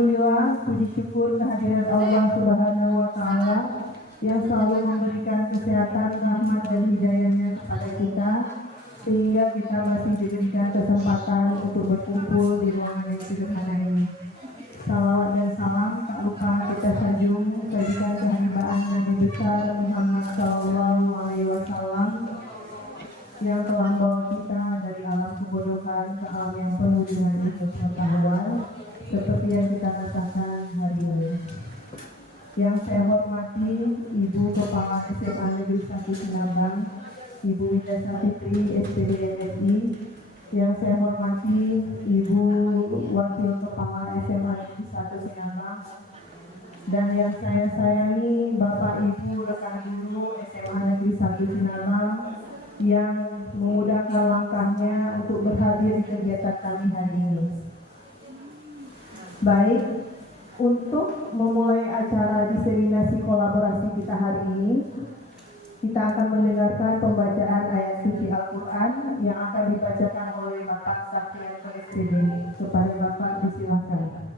Alhamdulillah, puji syukur kehadiran Allah Subhanahu wa Ta'ala yang selalu memberikan kesehatan, rahmat dan hidayahnya kepada kita, sehingga kita masih diberikan kesempatan untuk berkumpul di ruangan yang sederhana ini. Salawat dan salam tak lupa kita sanjung berikan kehambaan Nabi besar Muhammad Sallallahu Alaihi Wasallam yang telah membawa kita dari alam kebodohan ke alam yang penuh dengan pengetahuan seperti yang kita rasakan hari ini. Yang saya hormati Ibu Kepala SMA Negeri 1 Sinabang, Ibu Widya Fitri, SPD MSI. Yang saya hormati Ibu Wakil Kepala SMA Negeri 1 Sinabang, dan yang saya sayangi Bapak Ibu rekan guru SMA Negeri 1 Sinabang yang memudahkan langkahnya untuk berhadir di kegiatan kami hari ini. Baik, untuk memulai acara diseminasi kolaborasi kita hari ini, kita akan mendengarkan pembacaan ayat suci Al-Quran yang akan dibacakan oleh Bapak Safian SPD. Kepada Bapak disilakan.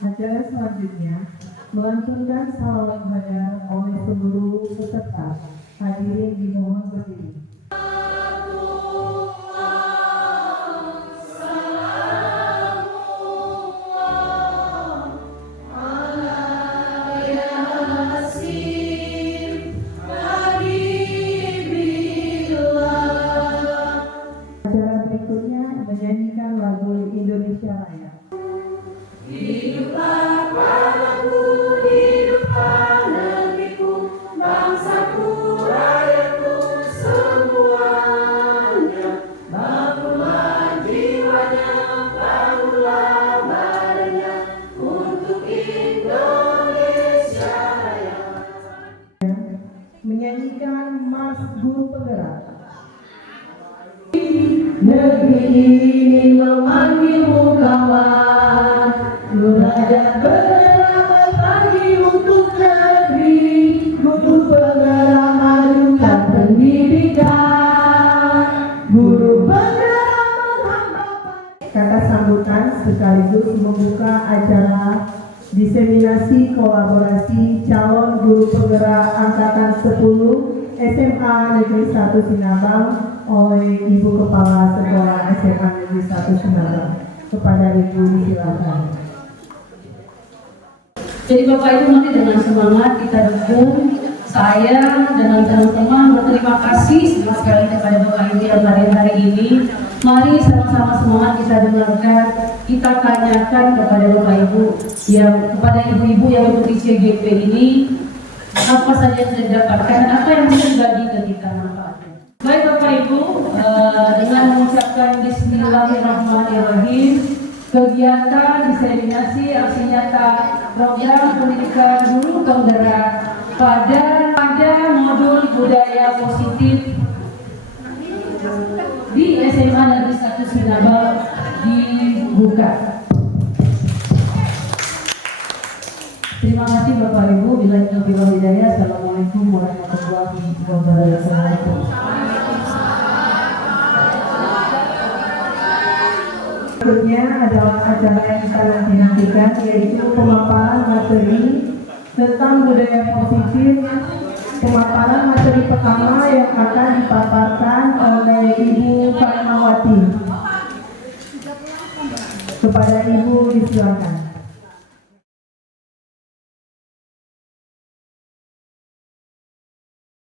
Acara selanjutnya melantunkan salawat badar oleh seluruh peserta. Hadirin dimohon berdiri. Acara berikutnya menyanyikan lagu Indonesia Raya. Hiduplah padaku, hiduplah negeriku, bangsaku, rakyatku semuanya. Bangunlah jiwanya, bangunlah badannya untuk Indonesia Raya. Menyanyikan Mars Guru Penggerak. Negeri ini memanggilmu kawan, belajar beramal pagi untuk negeri, guru penggerak majukan pendidikan, guru penggerak menghambakan. Kata sambutan sekaligus membuka acara diseminasi kolaborasi calon guru penggerak angkatan 10 SMA Negeri 1 Sinabang oleh Ibu Kepala Sekolah SMA Negeri 1 Sinabang. Kepada Ibu silakan. Jadi Bapak Ibu nanti dengan semangat kita dukung saya dengan teman-teman berterima kasih sekali kepada Bapak Ibu yang hari ini. Mari sama-sama semangat kita dengarkan, kita tanyakan kepada Bapak Ibu yang kepada ibu-ibu yang mengikuti CGP ini apa saja yang sudah didapatkan dan apa yang bisa dibagi ke kita manfaatnya. Baik Bapak Ibu, dengan mengucapkan Bismillahirrahmanirrahim, kegiatan diseminasi aksi nyata program pendidikan guru penggerak pada modul budaya positif di SMA Negeri 1 Sinabang dibuka. Terima kasih Bapak Ibu. Bila hidayah. Assalamualaikum warahmatullahi wabarakatuh. Berikutnya adalah acara yang kita nantikan, yaitu pemaparan materi tentang budaya positif. Pemaparan materi pertama yang akan dipaparkan oleh Ibu Fatmawati. Kepada Ibu disilakan.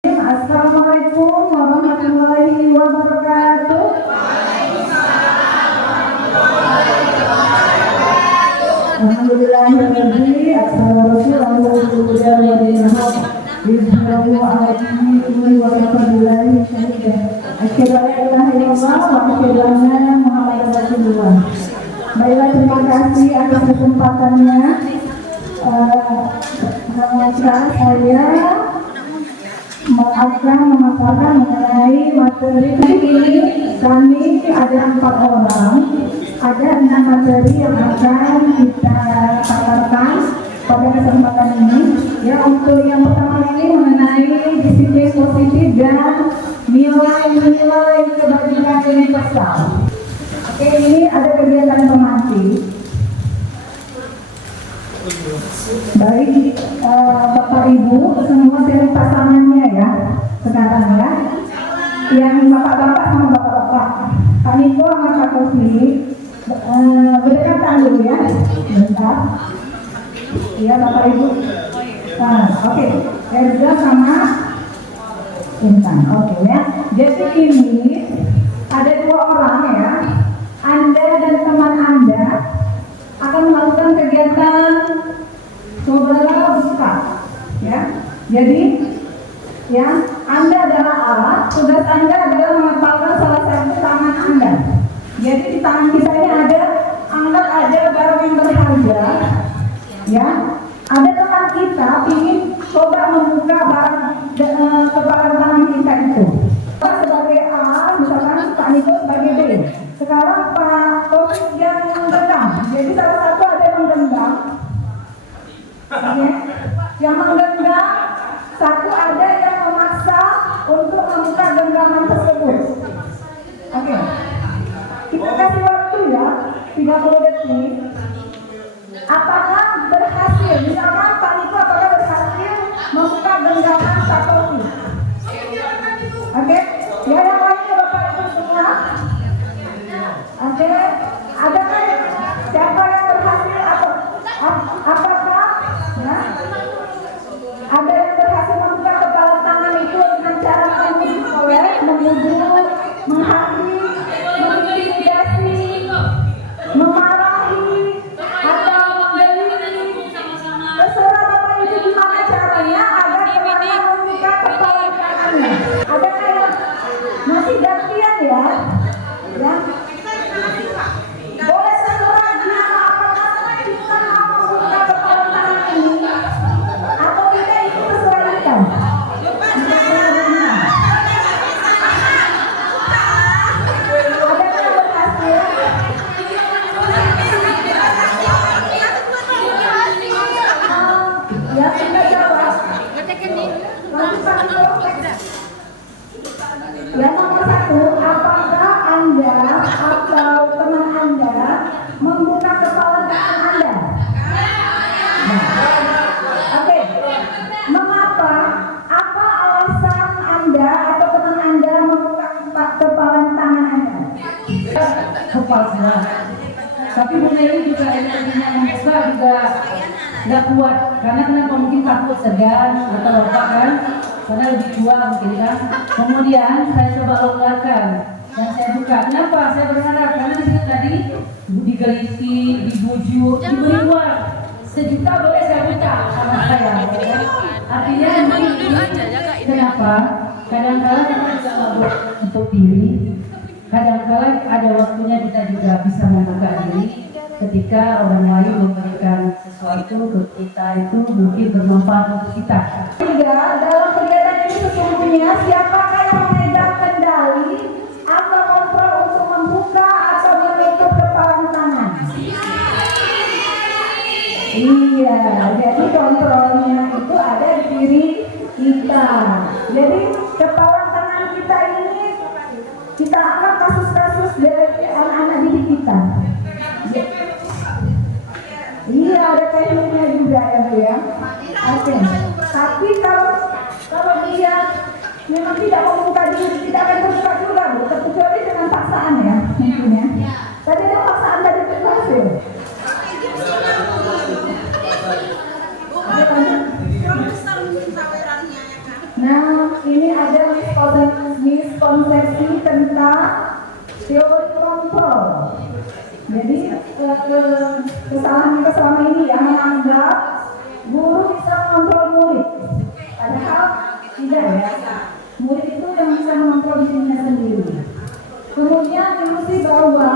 Assalamualaikum warahmatullahi wabarakatuh. Alhamdulillahirabbil alamin. Baiklah, terima kasih atas kesempatannya. Saya akan memaparkan mengenai materi ini. Kami ada 4 orang, ada 6 materi yang akan kita paparkan pada kesempatan ini. Ya, untuk yang pertama ini mengenai disiplin positif dan nilai-nilai kebajikan universal. Oke, ini ada kegiatan pemanti. Baik, Bapak Ibu semua cari pasangannya ya sekarang ya. Yang bapak-bapak sama bapak-bapak, Kak Niko sama Kak Kofi berdekatan dulu ya, bentar. Iya Bapak Ibu. Nah, oke. Erza sama Intan, oke ya. Jadi ini ada 2 orang ya. Anda dan teman Anda akan melakukan kegiatan cobalah buka ya. Jadi ya, Anda adalah A, tugas Anda adalah mengepalkan salah satu tangan Anda. Jadi di tangan kita ini anggap ada barang yang berharga ya. Ada teman kita ingin coba membuka barang kepala tangan kita itu. Kita sebagai A, misalkan Pak Niko sebagai B. Sekarang Pak Taufik yang menggenggam. Jadi salah satu ada yang menggenggam. Yang menggenggam, satu ada yang memaksa untuk membuka genggaman tersebut. Oke. Kita kasih waktu ya, 30 detik. Apakah berhasil? Misalkan Pak Niko apakah berhasil membuka genggaman satu? Oke. Ya, yang lainnya Bapak Ibu semua. Oke. Adakah siapa yang berhasil atau apakah ya? Ada yang berhasil membuka kepala tangan itu dengan cara memujuk, menghakimi, mengintimidasi, memarahi, atau membeli. Terserah Bapak Ibu gimana caranya agar kita membuka kepala tangannya. Adakah yang masih gantian ya? Ya. Boleh terserah dia apakah kita mau membuka kepala tangan ini atau tidak, itu terserah kita. Yang nomor 1, apakah Anda atau teman Anda membuka kepala tangan Anda? Oke. Mengapa? Apa alasan Anda atau teman Anda membuka kepala tangan Anda? Kepala. Tapi bunda ini juga energinya membuka juga nggak kuat. Karena kenapa? Mungkin takut segan atau apa kan? Karena lebih tua mungkin kan. Kemudian saya coba longgarkan dan saya buka. Kenapa? Saya berharap karena di situ tadi digeliti, dibujuk, diberi uang. 1 juta boleh saya buka sama saya. Ya. Artinya ini kenapa? Kadang-kadang kita juga mabuk untuk diri. Kadang-kadang ada waktunya kita juga bisa membuka diri ketika orang lain memberikan sesuatu ke kita itu mungkin bermanfaat untuk kita. Dalam kegiatan ini sesungguhnya siapakah yang memegang kendali atau kontrol untuk membuka atau menutup kepala tangan? Iya, jadi kontrolnya itu ada di diri kita. Jadi kepala tangan kita ini kita anggap kasus-kasus dari anak-anak didik kita. Iya, ada tekniknya juga ya Bu ya. Oke. Tapi kalau dia memang tidak membuka diri, tidak akan terbuka juga Bu, terkecuali dengan paksaan ya mungkin ya. Tadi ada paksaan dari hasil. teori kontrol. Jadi kesalahan kita selama ini yang menganggap guru bisa mengontrol murid, padahal tidak ya. Murid itu yang bisa mengontrol dirinya sendiri. Kemudian ilusi bahwa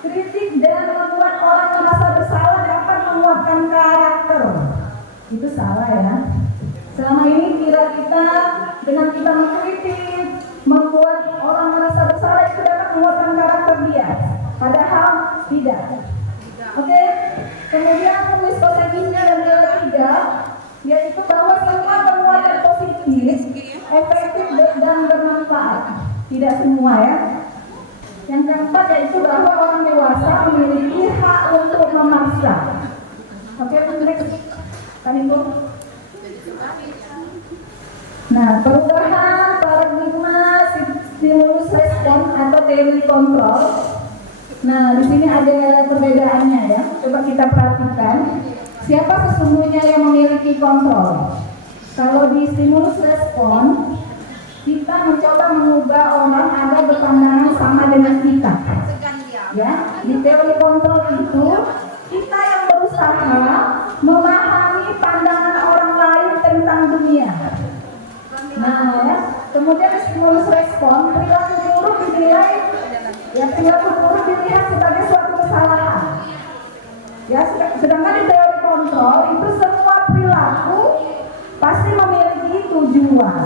kritik dan membuat orang merasa bersalah dapat menguatkan karakter. Itu salah ya. Selama ini kira kita dengan kita mengkritik, membuat orang merasa bersalah itu dapat menguatkan karakter dia. Padahal tidak. Oke. Kemudian tulis positifnya dan nilai 3, yaitu bahwa semua penguatan positif, efektif dan bermanfaat. Tidak semua ya. Yang keempat yaitu bahwa orang dewasa memiliki hak untuk memaksa. Oke, next. Ibu. Nah, perubahan paradigma stimulus respon atau teori kontrol. Nah, di sini ada perbedaannya ya. Coba kita perhatikan. Siapa sesungguhnya yang memiliki kontrol? Kalau di stimulus respon, kita mencoba mengubah orang agar berpandangan sama dengan kita. Ya, di teori kontrol itu kita yang berusaha memahami pandangan orang lain tentang dunia. Nah, ya, kemudian stimulus respon, perilaku buruk dinilai, ya perilaku buruk dilihat sebagai suatu kesalahan. Ya, sedangkan di teori kontrol itu semua perilaku pasti memiliki tujuan.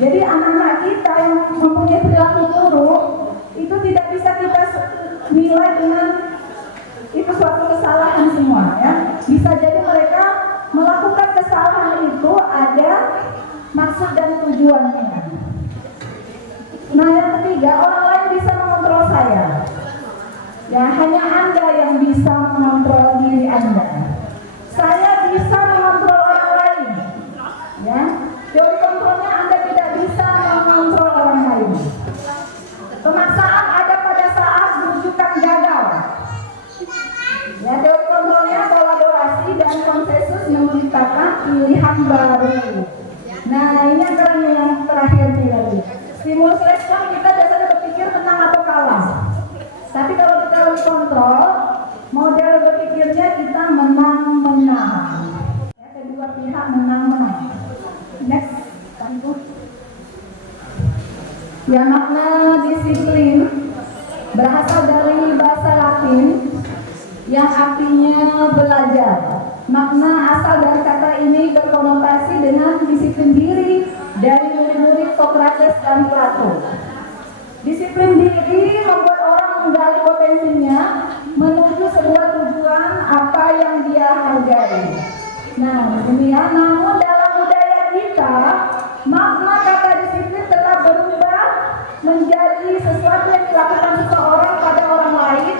Jadi anak-anak kita yang mempunyai perilaku buruk itu tidak bisa kita nilai dengan itu suatu kesalahan semua ya. Bisa jadi mereka melakukan kesalahan itu ada maksud dan tujuannya. Nah, yang ketiga, orang lain bisa mengontrol saya. Ya, hanya Anda yang bisa mengontrol diri Anda. Saya bisa mengontrol orang lain. Ya, teori kontrolnya Anda tidak bisa mengontrol orang lain. Pemaksaan ada pada saat rujukan gagal. Ya, teori kontrolnya kolaborasi dan konsensus menciptakan pilihan baru. Nah, ini yang terakhir nih. Stimulus respon kita biasanya berpikir menang atau kalah. Tapi kalau kita teori kontrol, model berpikirnya kita menang-menang. Ya, kedua pihak menang-menang. Next, Ibu. Ya, makna disiplin berasal dari bahasa Latin yang artinya belajar. Makna asal dari kata ini berkonotasi dengan disiplin diri dari murid-murid Socrates dan Plato. Disiplin diri membuat orang menggali potensinya menuju sebuah tujuan apa yang dia hargai. Nah, demikian. Namun dalam budaya kita, makna kata disiplin telah berubah menjadi sesuatu yang dilakukan seseorang pada orang lain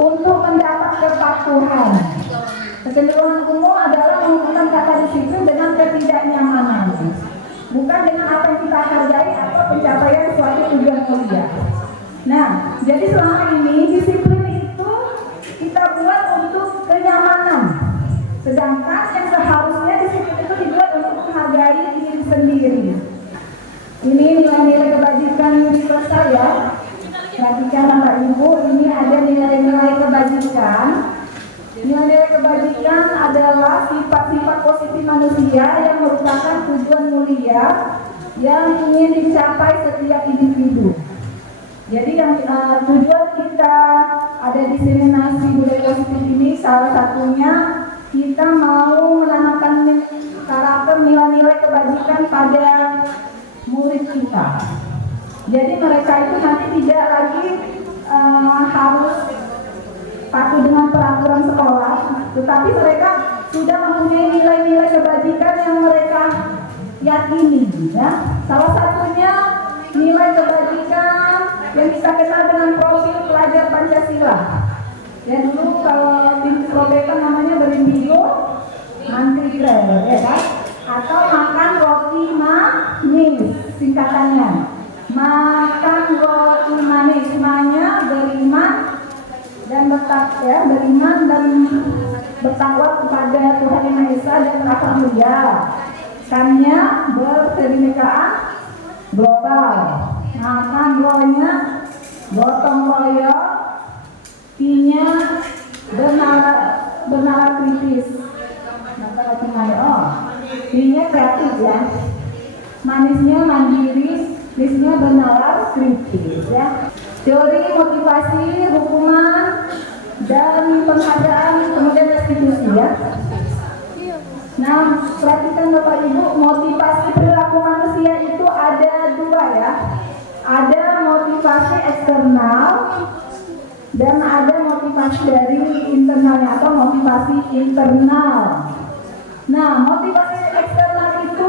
untuk mendapat kepatuhan. Kecenderungan umum adalah menggunakan kata disiplin dengan ketidaknyamanan, bukan dengan apa yang kita hargai atau pencapaian suatu tujuan mulia. Nah, jadi selama ini disiplin itu kita buat untuk kenyamanan, sedangkan yang seharusnya disiplin itu dibuat untuk menghargai diri sendiri. Ini nilai-nilai kebajikan universal ya. Perhatikan Bapak Ibu, ini ada nilai-nilai kebajikan. Nilai-nilai kebajikan adalah sifat-sifat positif manusia yang merupakan tujuan mulia yang ingin dicapai setiap individu. Jadi yang tujuan kita ada diseminasi budaya positif ini salah satunya kita mau menanamkan karakter nilai-nilai kebajikan pada murid kita. Jadi mereka itu nanti tidak lagi harus patuh dengan peraturan sekolah, tetapi mereka sudah mempunyai nilai-nilai kebajikan yang mereka yakini. Ya. Salah satunya nilai kebajikan yang kita kenal dengan profil pelajar Pancasila. Ya, dulu kalau di Probekan namanya berindigo mantri ya kan? Atau makan roti manis singkatannya. Makan roti manis, semuanya beriman dan beriman dan bertakwa kepada Tuhan Yang Maha Esa dan akhlak mulia. Kannya berkebinekaan global. Makan rohnya gotong royong. bernalar kritis. Maka gimana? Oh, ininya kreatif ya. Manisnya mandiri, lisnya bernalar kritis ya. Teori motivasi, hukuman, dan penghargaan, kemudian restitusi ya. Nah, perhatikan Bapak Ibu, motivasi perilaku manusia itu ada dua ya. Ada motivasi eksternal dan ada motivasi dari internalnya atau motivasi internal. Nah, motivasi eksternal itu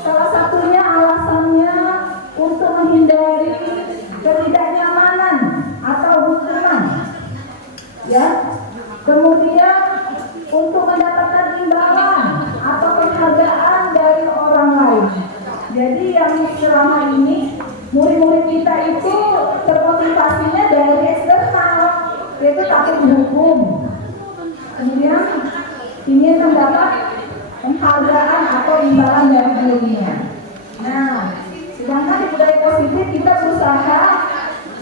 salah satunya alasannya untuk menghindari ketidaknyamanan atau hukuman. Ya. Kemudian untuk mendapatkan imbalan atau penghargaan dari orang lain. Jadi yang selama ini murid-murid kita itu termotivasinya dari eksternal, yaitu takut dihukum. Kemudian ingin mendapat penghargaan atau imbalan dari gurunya. Nah, sedangkan di budaya positif kita berusaha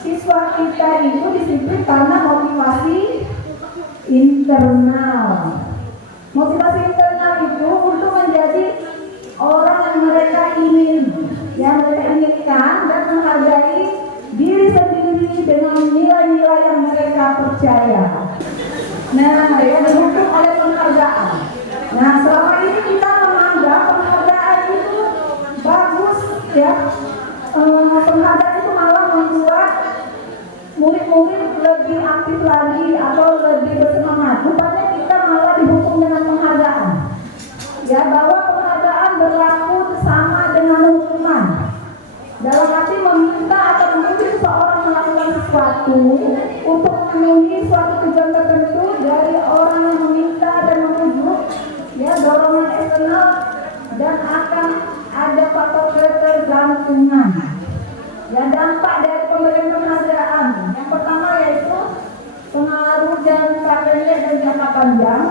siswa kita itu disiplin karena motivasi internal. Motivasi internal itu untuk menjadi orang yang mereka inginkan dan menghargai diri sendiri dengan nilai-nilai yang mereka percaya. Nah, ya didukung oleh penghargaan. Nah, selama ini kita menganggap penghargaan itu bagus ya. Penghargaan itu malah membuat murid-murid lebih aktif lagi atau lebih bersemangat. Rupanya kita malah dihukum dengan penghargaan. Ya, bahwa penghargaan berlaku sama dengan hukuman. Dalam arti meminta atau menuntut seseorang melakukan sesuatu untuk memenuhi suatu tujuan tertentu dari orang yang meminta dan menuju, ya, dorongan eksternal, dan akan ada faktor ketergantungan. Ya, dampak dari pemberian penghargaan yang pertama yaitu pengaruh jangka pendek dan jangka panjang.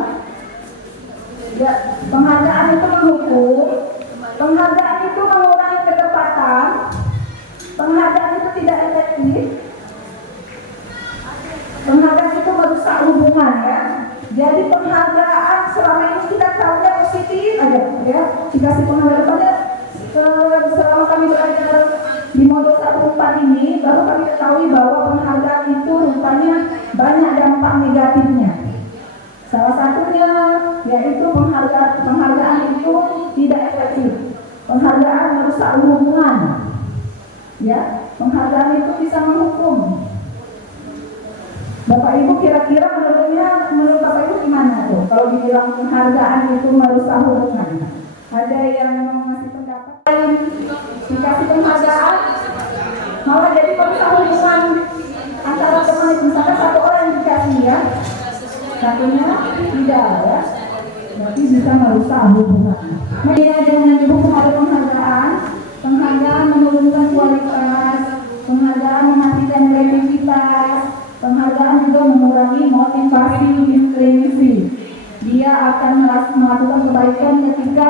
Ya, penghargaan itu menghukum, penghargaan itu mengurangi ketepatan, penghargaan itu tidak efektif, penghargaan itu merusak hubungan ya. Jadi penghargaan selama ini kita tahunya positif aja ya, dikasih penghargaan. Selama kami belajar di modul 1/4 ini, baru kami ketahui bahwa penghargaan itu rupanya banyak dampak negatifnya. Salah satunya yaitu penghargaan itu tidak efektif. Penghargaan merusak hubungan. Ya, penghargaan itu bisa menghukum. Bapak Ibu kira-kira menurut Bapak Ibu gimana tuh? Kalau dibilang penghargaan itu merusak hubungan, ada yang mengasih pendapat lain? Dikasih penghargaan malah jadi merusak hubungan antara teman itu. Misalnya satu orang yang dikasih ya, satunya tidak ya, berarti bisa merusak hubungan. Media dengan dihukum ada penghargaan, penghargaan menurunkan kualitas, penghargaan mematikan kreativitas, penghargaan juga mengurangi motivasi intrinsik. Dia akan melakukan kebaikan ketika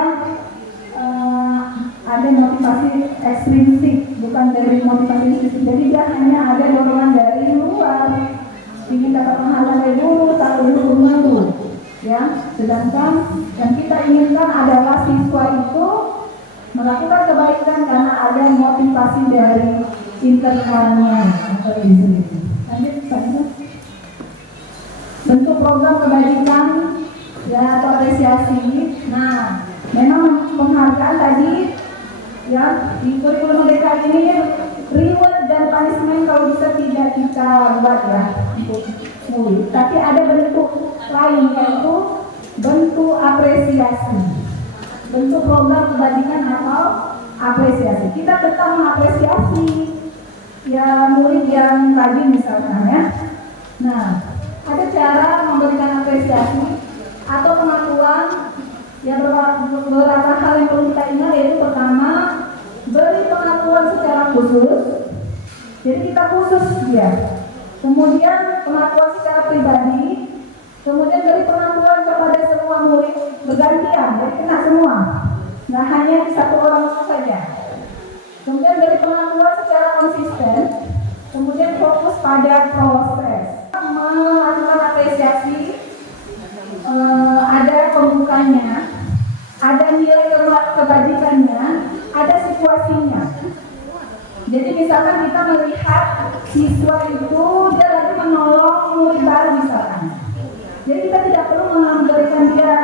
ada motivasi ekstrinsik, bukan dari motivasi intrinsik. Jadi dia hanya ada dorongan dari luar, ingin dapat penghargaan dari dulu, takut dihukum dulu. Ya, sedangkan yang kita inginkan adalah siswa itu melakukan kebaikan karena ada motivasi dari internalnya atau diri sendiri. Lanjut. Bentuk program kebajikan ya atau apresiasi. Nah, memang penghargaan tadi ya di kurikulum merdeka ini reward dan punishment kalau bisa tidak kita buat ya untuk murid. Tapi ada bentuk lain yaitu bentuk apresiasi. Bentuk program kebajikan atau apresiasi. Kita tetap mengapresiasi ya murid yang rajin misalkan ya. Nah, ada cara memberikan apresiasi atau pengakuan ya, beberapa hal yang perlu kita ingat yaitu pertama, beri pengakuan secara khusus. Jadi kita khusus ya. Kemudian pengakuan secara pribadi. Kemudian beri pengakuan kepada semua murid bergantian, jadi kena semua. Nah, hanya satu orang saja. Kemudian beri pengakuan secara konsisten. Kemudian fokus pada proses. Melakukan apresiasi ada pembukanya, ada nilai kebajikannya, ada situasinya. Jadi misalkan kita melihat siswa itu dia lagi menolong murid baru misalkan. Jadi kita tidak perlu memberikan dia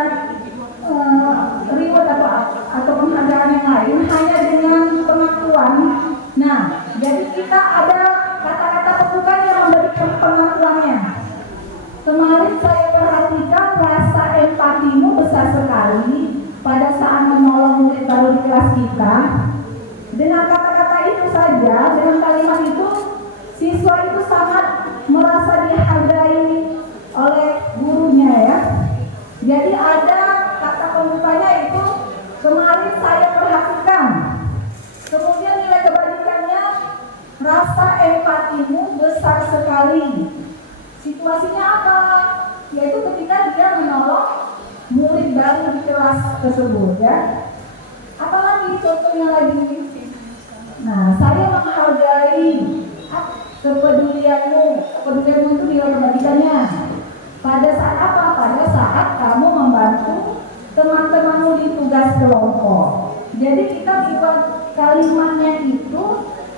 reward atau penghargaan yang lain, hanya dengan pengakuan. Nah, jadi kita ada kata-kata pembuka yang memberikan pengakuannya. Kemarin saya perhatikan rasa empatimu besar sekali pada saat menolong murid baru di kelas kita. Dengan kata-kata itu saja, dengan kalimat itu, siswa itu sangat merasa dihargai oleh gurunya ya. Jadi ada kata pembukanya itu, kemarin saya perhatikan. Kemudian nilai kebajikannya, rasa empatimu besar sekali. Situasinya apa? Yaitu ketika dia menolong murid baru di kelas tersebut ya. Apalagi contohnya lagi. Nah, saya menghargai kepedulianmu. Kepedulianmu itu nilai kebajikannya. Pada saat apa? Pada saat kamu membantu teman-temanmu di tugas kelompok. Jadi kita buat kalimatnya itu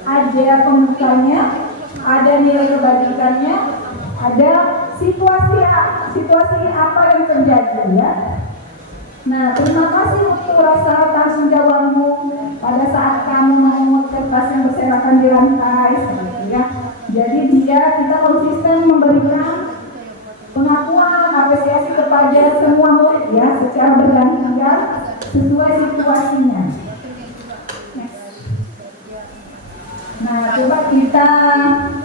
ada pembukanya, ada nilai kebajikannya, ada situasi apa yang terjadi ya. Nah, terima kasih untuk rasa tanggung jawabmu pada saat kamu membuat kertas yang berserakan di lantai seperti ya. Jadi kita konsisten memberikan pengakuan, apresiasi kepada semua murid ya secara bergantian sesuai situasinya. Nah, coba kita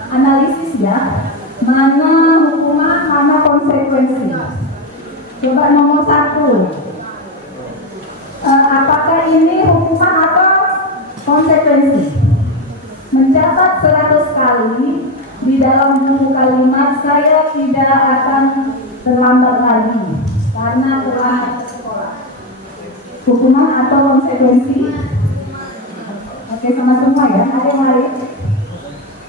analisis ya, mana hukuman, mana konsekuensi. Coba nomor 1. Apakah ini hukuman atau konsekuensi? Mencatat 100 kali di dalam buku kalimat saya tidak akan terlambat lagi karena telah sekolah. Hukuman atau konsekuensi? Oke, sama-sama ya. Ada yang lain?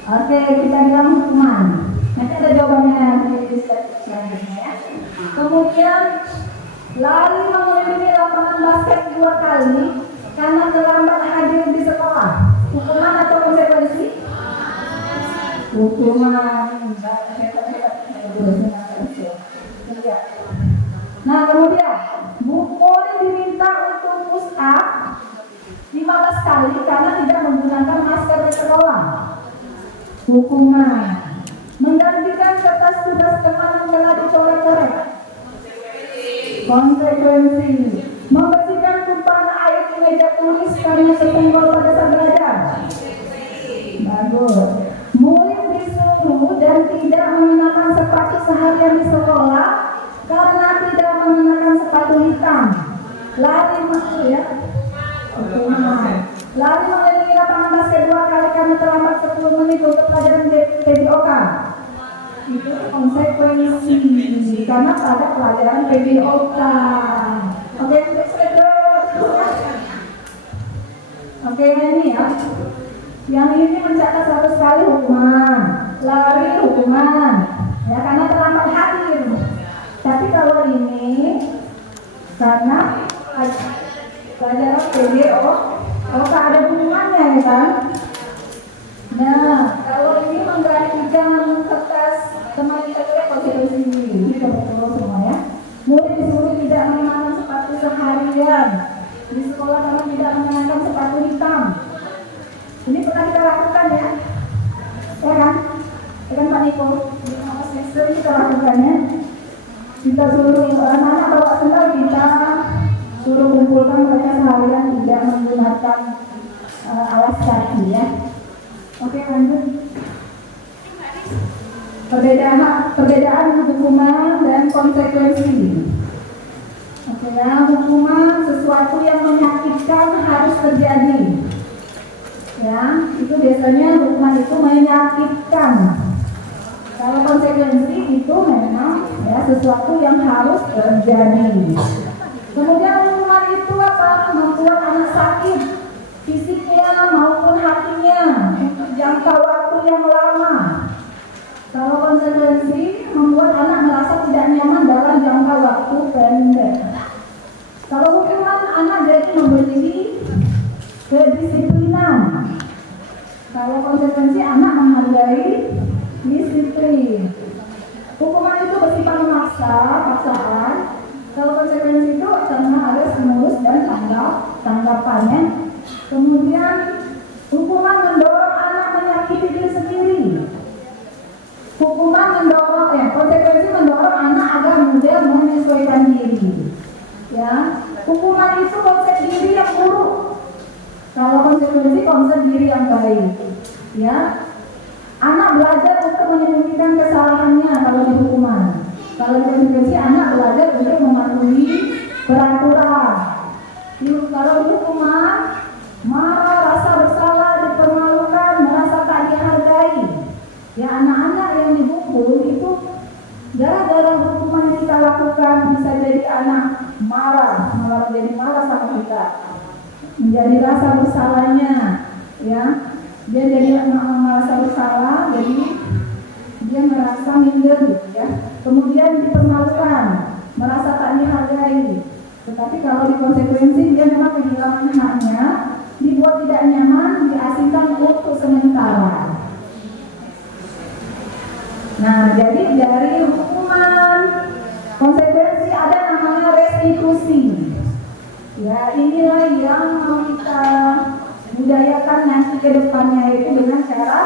Oke, kita bilang hukuman. Nanti ada jawabannya di slide selanjutnya ya. Kemudian lari mengelilingi lapangan basket 2 kali karena terlambat hadir di sekolah. Hukuman atau konsekuensi? Hukuman. Nah, kemudian murid diminta untuk push up 15 kali karena tidak menggunakan masker di sekolah. Hukuman. Menggantikan kertas tugas teman yang telah dicoret-coret. Konsekuensi. Membersihkan tumpahan air di meja tulis karena tersenggol pada saat belajar. Bagus. Murid disuruh dan tidak mengenakan sepatu seharian di sekolah karena tidak mengenakan sepatu hitam. Lari masuk ya. Lari mengelilingi lapangan basket 2 kali karena terlambat 10 menit untuk pelajaran PJOK. Itu konsekuensi karena pada pelajaran PJOK. Oke, oke ini ya. Yang ini mencatat 100 kali hukuman, lari hukuman, ya karena terlambat hadir. Tapi kalau ini karena pelajaran PJOK, ada hubungannya ya kan? Nah, kalau ini menggantikan kertas teman kita konsekuensi ini betul semua ya. Murid disuruh tidak mengenakan sepatu seharian di sekolah karena tidak mengenakan sepatu hitam. Ini pernah kita lakukan ya kan? Ya kan Pak Niko? Sering kita lakukannya. Kita suruh anak-anak bawa sendal, kita suruh kumpulkan mereka seharian tidak menggunakan alas kaki ya. Oke, lanjut. Perbedaan hukuman dan konsekuensi. Oke ya, hukuman sesuatu yang menyakitkan harus terjadi. Ya, itu biasanya hukuman itu menyakitkan. Kalau konsekuensi itu memang ya sesuatu yang harus terjadi. Kemudian hukuman itu apa? Membuat anak sakit fisiknya maupun hatinya untuk jangka waktu yang lama. Kalau konsekuensi membuat anak merasa tidak nyaman dalam jangka waktu pendek. Kalau hukuman, anak jadi memberi kedisiplinan. Kalau konsekuensi, anak menghargai disiplin. Hukuman itu bersifat memaksa, paksaan. Kalau konsekuensi itu karena harus menurut dan tanggapannya. Kemudian hukuman mendorong anak menyakiti diri sendiri. Konsekuensi mendorong anak agar mudah menyesuaikan diri. Ya, hukuman itu konsep diri yang buruk. Kalau konsekuensi konsep diri yang baik. Ya, anak belajar untuk menyembunyikan kesalahannya kalau di hukuman. Kalau konsekuensi anak belajar untuk mematuhi peraturan. Kalau di hukuman, marah, rasa bersalah, dipermalukan, merasa tak dihargai. Ya, anak-anak yang dihukum itu gara-gara hukuman yang kita lakukan bisa jadi anak marah, malah menjadi marah sama kita, menjadi rasa bersalahnya, ya, dia jadi merasa bersalah, jadi dia merasa minder, ya, kemudian dipermalukan, merasa tak dihargai. Tetapi kalau di konsekuensi dia memang kehilangan haknya, dibuat tidak nyaman, diasingkan untuk sementara. Nah, jadi dari hukuman konsekuensi ada namanya restitusi. Ya, inilah yang mau kita budayakan nanti ke depannya, itu dengan cara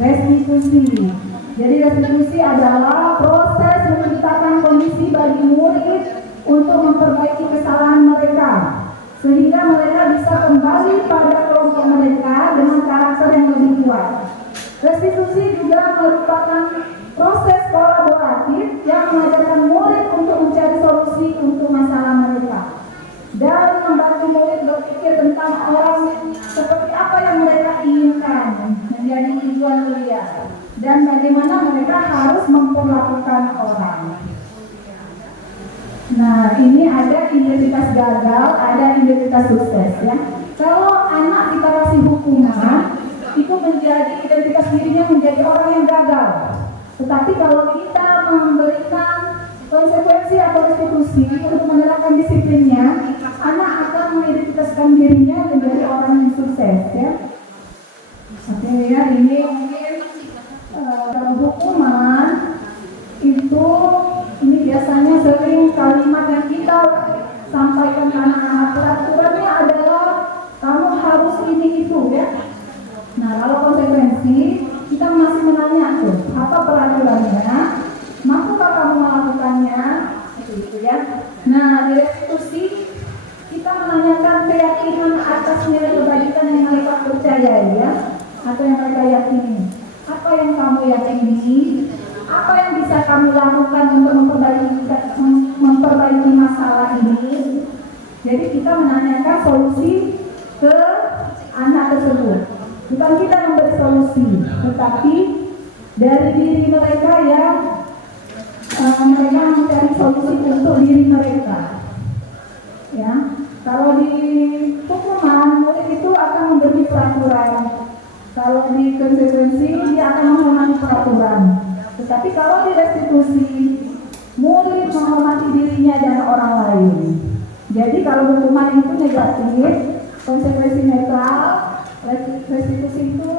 restitusi. Jadi restitusi adalah proses menciptakan kondisi bagi murid untuk memperbaiki kesalahan mereka, sehingga mereka bisa kembali pada kelompok mereka dengan karakter yang lebih kuat. Restitusi juga merupakan proses kolaboratif yang mengajarkan murid untuk mencari solusi untuk masalah mereka dan membantu murid berpikir tentang orang seperti apa yang mereka inginkan menjadi tujuan mulia dan bagaimana mereka harus memperlakukan orang. Nah, ini ada identitas gagal, ada identitas sukses, ya. Kalau anak kita kasih hukuman, itu menjadi identitas dirinya menjadi orang yang gagal. Tetapi kalau kita memberikan konsekuensi atau restitusi untuk menerapkan disiplinnya, anak akan mengidentitaskan dirinya menjadi orang yang sukses, ya. Oke, ya, ini mungkin kalau hukuman itu ini biasanya sering kalimat yang kita sampaikan ke anak-anak. Peraturannya adalah kamu harus ini itu, ya. Nah, kalau konsekuensi kita masih menanya tuh, apa peraturannya? Mampukah kamu melakukannya? Itu, ya. Nah, di restitusi kita menanyakan keyakinan atas nilai kebaikan yang mereka percayai, ya, atau yang mereka yakini. Apa yang kamu yakini? Apa yang bisa kamu lakukan untuk memperbaiki masalah ini? Jadi kita menanyakan solusi ke anak tersebut. Bukan kita memberi solusi, tetapi dari diri mereka yang mereka mencari solusi untuk diri mereka. Ya, kalau di hukuman murid itu akan memberi peraturan. Kalau di konsekuensi dia akan menghormati peraturan. Tetapi kalau di restitusi, murid menghormati dirinya dan orang lain. Jadi kalau hukuman itu negatif, konsekuensi netral, restitusi itu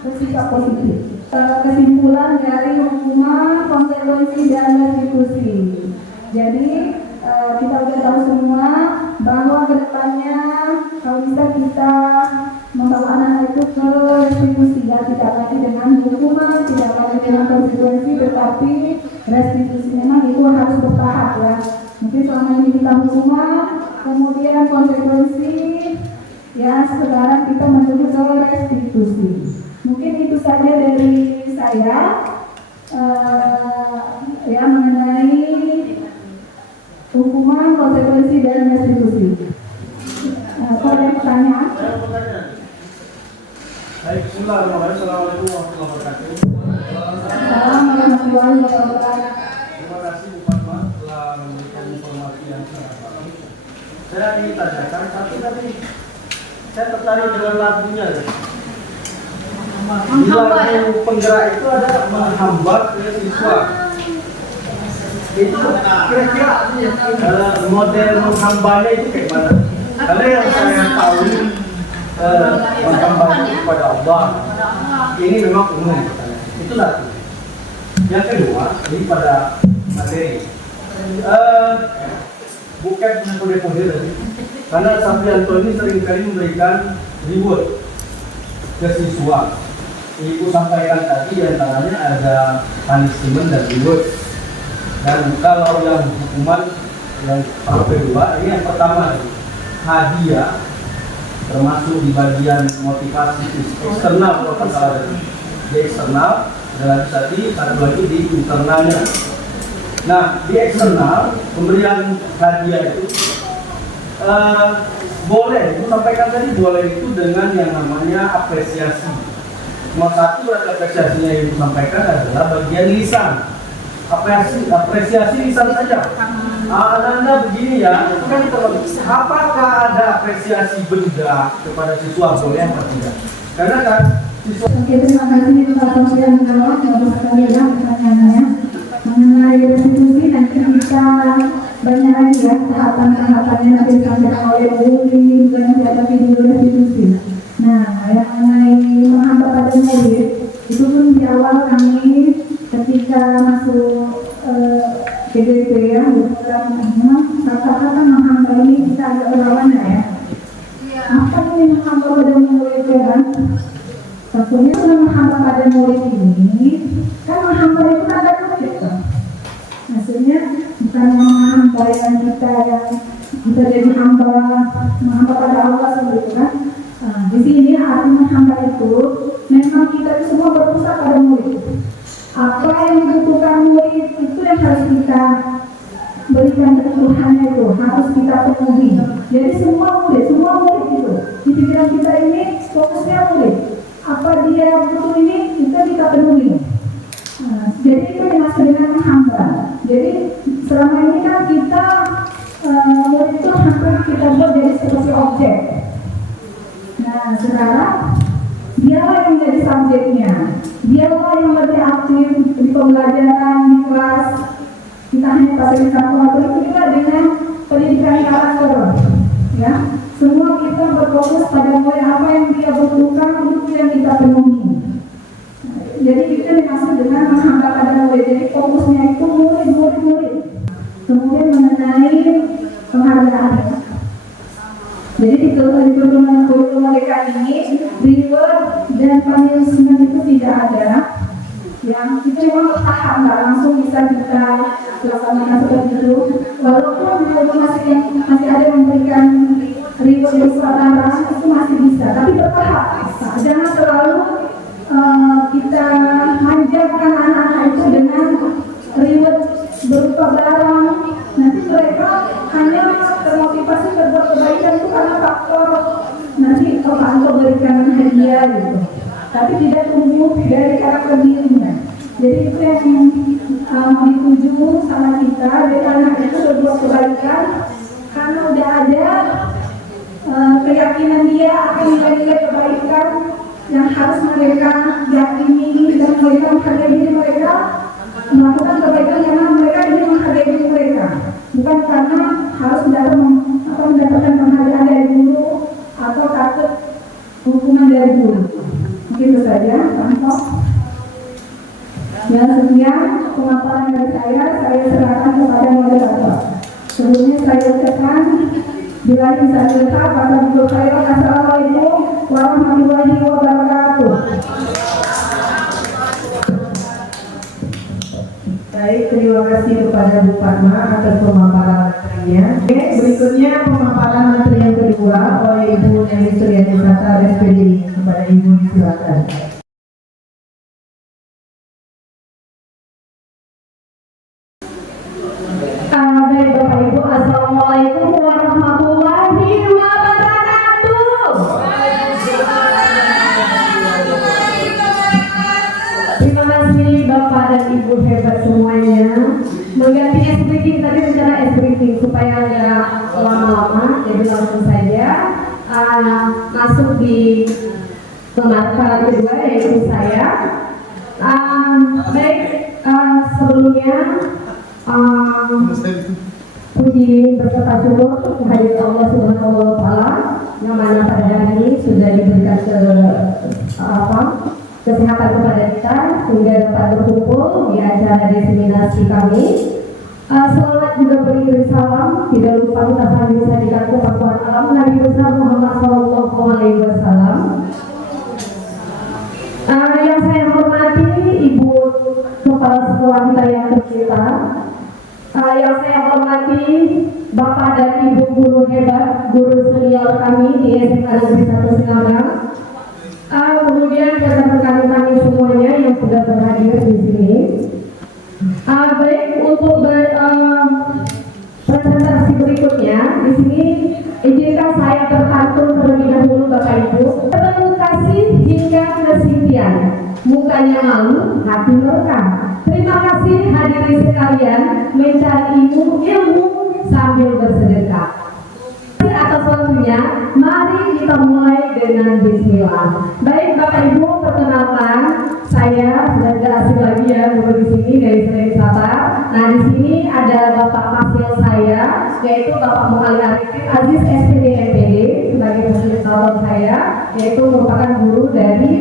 bersikap positif. Kesimpulan dari hukuman, konsekuensi dan restitusi. Jadi kita sudah tahu semua bahwa kedepannya kalau bisa kita membawa anak itu ke restitusi, ya, tidak lagi dengan hukuman, tidak lagi dengan konsekuensi, tetapi restitusi memang itu harus bertahap, ya. Mungkin selama ini kita hukuman, kemudian konsekuensi, ya, sekarang kita menuju ke restitusi. Mungkin itu saja dari saya, ya, mengenai hukuman, konsekuensi dan restitusi. Ada pertanyaan? Baik, bismillahirrahmanirrahim. Assalamualaikum warahmatullahi wabarakatuh. Assalamualaikum warahmatullahi wabarakatuh. Terima kasih Bu Fatma telah memberikan informasi yang sangat bagus. Saya ingin tanyakan, tapi tadi saya tertarik dengan lagunya. Nilai penggerak itu ada menghambat siswa. Itu kira-kira model menghambanya itu kayak mana? Karena yang saya tahu menghamba kepada Allah ini memang umum. Itulah. Yang kedua, ini pada materi. Bukan metode-metode tadi. Karena Saprianto ini seringkali memberikan reward ke siswa. Ibu sampaikan tadi diantaranya ada punishment dan reward. Dan kalau yang hukuman yang kedua, ini yang pertama hadiah, termasuk di bagian motivasi eksternal kalau salah di eksternal dan tadi satu lagi di internalnya. Nah di eksternal pemberian hadiah itu boleh, ibu sampaikan tadi boleh itu dengan yang namanya apresiasi. Nomor satu apresiasinya yang ibu sampaikan adalah bagian lisan. Apresiasi lisan saja. Anda begini ya, itu kan kalau apakah ada apresiasi benda kepada siswa boleh apa tidak? Karena kan siswa. Oke, terima kasih Pak Sofian menjawab sekali ya pertanyaannya mengenai restitusi. Nanti kita banyak lagi ya tahapan-tahapannya nanti disampaikan oleh Bu Lili dan siapa video restitusi. Nah, yang mengenai menghambat pada murid itu pun di awal kami ketika masuk PDP ya, kata-kata menghambat ini kita agak berlawan ya. Apa ini menghambat pada murid ya kan? Tentunya menghambat pada murid ini kan menghambat itu kan ada murid kan? Maksudnya bukan menghambat yang kita jadi hamba, menghambat pada Allah seperti itu kan? Di sini arti menghambat itu memang kita semua berpusat pada murid. Apa yang dibutuhkan murid itu yang harus kita berikan kebutuhannya itu harus kita penuhi. Jadi semua murid itu di pikiran kita ini fokusnya murid. Apa dia butuh ini itu kita penuhi. Jadi itu dimaksud dengan menghamba. Jadi selama ini kan kita murid itu hampir kita buat jadi seperti objek. Nah sekarang dialah yang menjadi subjeknya. Dialah yang lebih aktif di pembelajaran di kelas. Kita hanya fasilitas itu kita dengan pendidikan karakter, ya. Semua kita berfokus pada murid apa yang dia butuhkan itu yang kita penuhi. Jadi itu dimaksud dengan menghambat pada murid. Jadi fokusnya itu murid. Kemudian mengenai penghargaan. Jadi di kurikulum mereka ini reward dan punishment itu tidak ada. Yang itu memang bertahap, nggak langsung bisa kita laksanakan seperti itu. Walaupun masih ada yang memberikan reward bersama itu masih bisa, tapi bertahap. Jangan selalu kita manjakan anak-anak itu dengan reward berupa barang. Nanti mereka hanya termotivasi berbuat kebaikan itu karena faktor nanti Allah berikan hadiah gitu. Tapi tidak tumbuh dari karakter dirinya. Jadi itu yang dituju sama kita. Jadi anak itu berbuat kebaikan karena udah ada keyakinan dia akan nilai-nilai kebaikan yang harus mereka yakini dan mereka menghargai diri mereka melakukan kebaikan karena mereka ingin menghargai diri mereka, bukan karena harus mendapatkan penghargaan dari guru atau takut hukuman dari guru. Mungkin itu saja, Pak. Ya, sekian pemaparan dari saya serahkan kepada moderator. Sebelumnya saya ucapkan bila bisa diletak pada video saya. Assalamualaikum warahmatullahi wabarakatuh. Baik, terima kasih kepada Bu Fatma atas pemaparan materinya. Oke, berikutnya pemaparan materi yang kedua oleh Ibu Nelly Suryani Sata SPD. Kepada Ibu silakan. Baik Bapak Ibu, Assalamualaikum warahmatullahi wabarakatuh. Terima kasih Bapak dan Ibu hebat semuanya. Mengganti S-briefing tadi rencana S-briefing supaya nggak lama-lama, jadi langsung saja masuk di Pemanfaat kedua yaitu saya. Sebelumnya puji berserta syukur kehadirat Allah Subhanahu wa Ta'ala yang mana pada hari ini sudah diberikan kesehatan kepada kita sehingga dapat berkumpul di acara diseminasi kami. Selamat juga beri salam, tidak lupa kita saling sajikan kepada alam Nabi besar Muhammad Sallallahu Alaihi Wasallam. Yang saya hormati Ibu Kepala Sekolah kita yang tercinta, yang saya hormati Bapak dan Ibu guru hebat, guru senior kami di SMA Negeri 1 Singadang, kemudian rekan-rekan kami semuanya yang sudah berhadir di sini. Baik, untuk presentasi berikutnya di sini izinkan saya berpantun terlebih dahulu Bapak Ibu. Penuh kasih hingga kesimpian, mukanya malu, hati merekam. Terima kasih hadirin sekalian mencari ilmu sambil bersedekah. Atas waktunya, mari kita mulai dengan bismillah. Baik Bapak Ibu, perkenalkan saya sudah tidak asing lagi ya guru di sini dari Seri Sabar. Nah di sini ada Bapak Fasil saya, yaitu Bapak Muhammad Arifin Aziz SPD MPD sebagai fasilitator saya, yaitu merupakan guru dari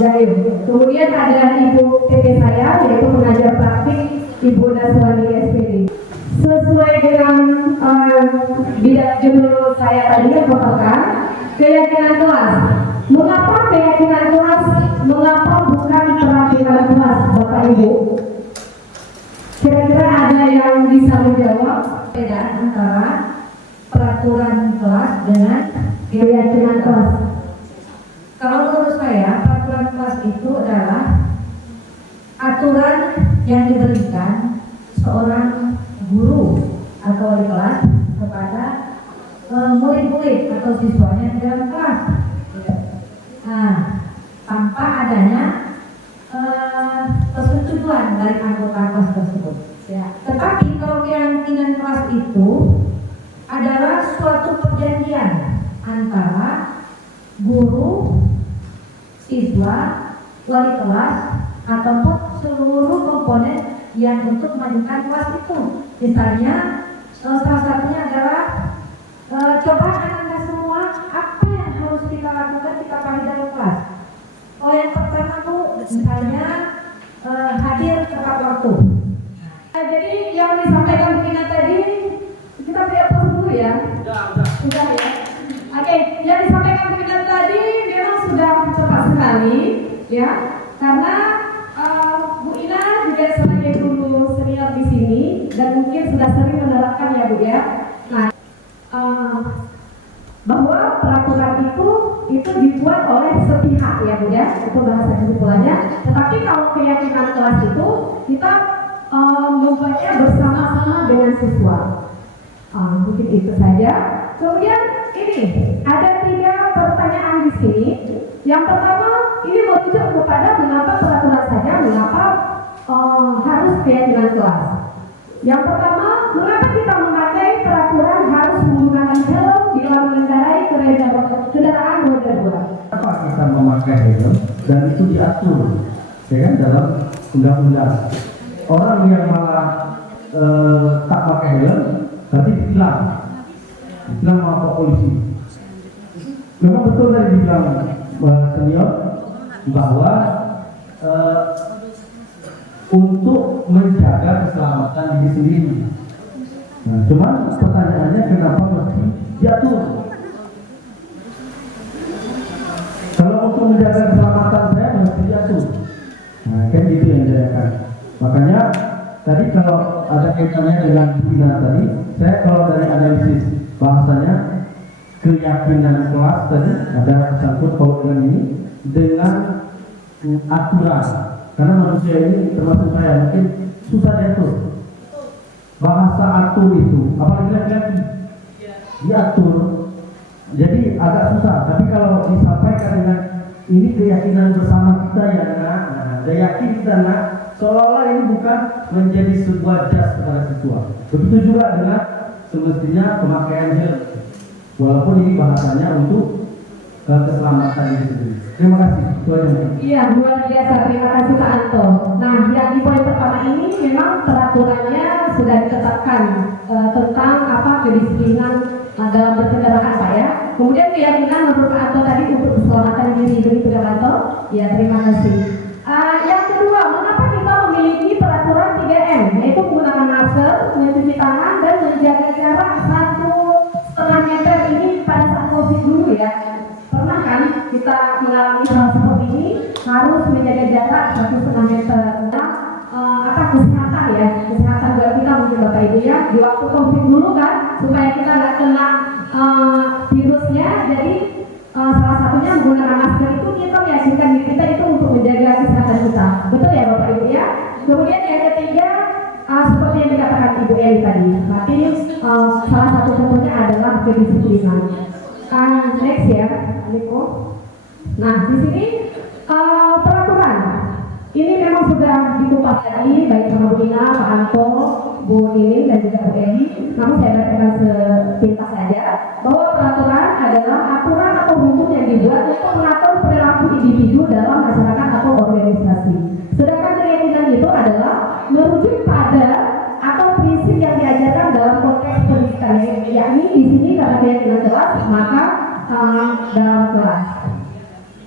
Jaim. Kemudian ada Ibu TT saya, yaitu pengajar praktik Ibu Nasrani SPD. Sesuai dengan bidang judul saya tadi yang merupakan keyakinan kelas. Mengapa keyakinan kelas? Mengapa bukan peraturan kelas, Bapak Ibu? Kira-kira ada yang bisa menjawab perbedaan antara peraturan kelas dengan keyakinan kelas? Kalau menurut saya, peraturan kelas itu adalah aturan yang diberikan seorang guru atau wali kelas kepada murid-murid atau siswanya di dalam kelas. Nah, tanpa adanya persetujuan dari anggota kelas tersebut. Ya. Tetapi kalau keyakinan kelas itu adalah suatu perjanjian antara guru, siswa, wali kelas, ataupun seluruh komponen yang untuk memajukan kelas itu. Misalnya salah satunya adalah coba anak-anak semua apa yang harus kita lakukan kita pada dalam kelas. Oh yang pertama tuh misalnya hadir tepat waktu. Jadi yang disampaikan Bu Ina tadi kita beri apa dulu ya? Sudah ya. Oke, yang disampaikan Bu Ina tadi memang sudah tepat sekali ya, karena Bu Ina juga sebagai guru senior di sini dan mungkin sudah sering menerapkan ya Bu ya. Nah, bahwa peraturan itu dibuat oleh sepihak ya Bu ya, itu bahasa kesimpulannya. Tetapi kalau keyakinan kelas itu kita membuatnya bersama-sama dengan siswa. Mungkin itu saja. Kemudian ini ada 3 pertanyaan di sini. Yang pertama ini merujuk kepada mengapa peraturan saja, mengapa harus keyakinan kelas. Yang pertama, mengapa kita memakai peraturan harus menggunakan helm bila mengendarai kendaraan roda 2? Kenapa kita memakai helm dan itu diatur, ya kan, dalam undang-undang. Orang yang malah tak pakai helm berarti ditilang sama polisi. Memang betul dari dibilang senior bahwa untuk menjaga keselamatan diri sendiri. Nah, cuman pertanyaannya kenapa mesti diatur? Kalau untuk menjaga keselamatan saya mesti diatur. Nah, kan itu yang dijaga. Makanya tadi kalau ada kaitannya dengan Bina tadi, saya kalau dari analisis bahasanya keyakinan kelas tadi ada tersangkut paut dengan ini dengan aturan, karena manusia ini termasuk saya mungkin susah diatur. Bahasa atur itu apalagi laki-laki diatur jadi agak susah. Tapi kalau disampaikan dengan ini keyakinan bersama kita ya nak, nah, yakin kita nak, seolah-olah ini bukan menjadi sebuah jas kepada siswa. Begitu juga dengan semestinya pemakaian helm. Walaupun ini bahasanya untuk keselamatan diri sendiri. Terima kasih. Itu aja. Iya, luar biasa. Terima kasih Pak Anto. Nah, yang di poin pertama ini memang peraturannya sudah ditetapkan tentang apa kedisiplinan dalam berkendaraan Pak ya. Kemudian keyakinan menurut Pak Anto tadi untuk keselamatan diri, begitu Pak Anto? Ya, terima kasih. Yang kedua, mengapa kita memiliki peraturan 3M, yaitu menggunakan masker, mencuci tangan, dan menjaga jarak 1,5 meter ini pada saat COVID dulu ya. Pernah kan kita mengalami hal seperti ini, harus menjaga jarak 1,5 meter. Kesehatan ya, kesehatan buat kita mungkin Bapak Ibu ya, di waktu COVID dulu kan, supaya kita nggak kena virusnya, jadi salah satunya menggunakan masker itu kita meyakinkan diri kita itu untuk menjaga kesehatan kita. Betul ya Bapak Ibu ya. Kemudian yang ketiga, seperti yang dikatakan Ibu Eli tadi, berarti salah satu contohnya adalah kedisiplinan. Next ya, Niko. Nah di sini peraturan ini memang sudah dikupas tadi baik sama Bu Ina, Pak Anto, Bu Nining dan juga Bu Eli. Namun saya bacakan sepintas saja bahwa peraturan adalah aturan atau hukum yang dibuat untuk mengatur perilaku individu dalam masyarakat atau organisasi. Sedangkan keyakinan itu adalah merujuk pada atau prinsip yang diajarkan dalam konteks pendidikan, yakni di sini karena keyakinan jelas maka dalam kelas.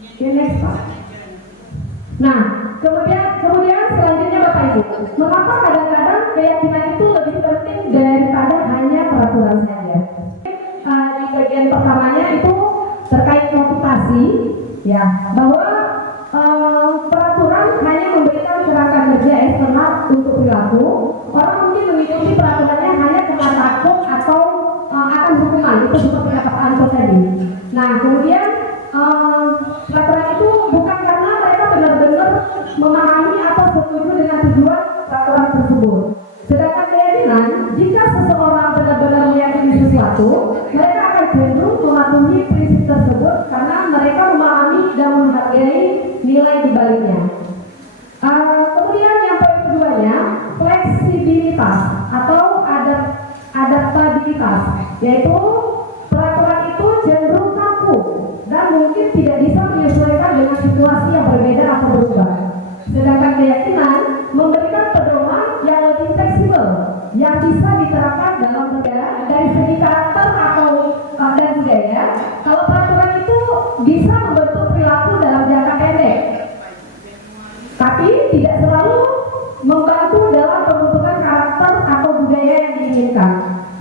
Oke, next Pak. Nah, kemudian selanjutnya Bapak Ibu, mengapa kadang-kadang keyakinan itu lebih penting daripada hanya peraturan saja? Di bagian pertamanya itu terkait motivasi, ya, bahwa peraturan hanya memberikan kerangka kerja eksternal untuk perilaku. Orang mungkin mengikuti peraturannya hanya karena takut atau akan hukuman, itu seperti kata Pak Anto tadi. Nah, kemudian peraturan itu bukan karena mereka benar-benar memahami atau setuju dengan tujuan peraturan tersebut. Sedangkan keyakinan, jika seseorang benar-benar meyakini sesuatu, mereka akan cenderung mematuhi prinsip tersebut karena mereka memahami dan menghargai nilai di baliknya. Kemudian yang poin keduanya, fleksibilitas atau adaptabilitas, yaitu peraturan itu cenderung kaku dan mungkin tidak bisa menyesuaikan dengan situasi yang berbeda atau berubah. Sedangkan keyakinan memberikan pedoman yang lebih fleksibel yang bisa diterapkan dalam negara dari segi karakter atau dan budaya. Kalau peraturan itu bisa membentuk perilaku dalam jangka pendek, tapi tidak selalu membantu dalam pembentukan karakter atau budaya yang diinginkan.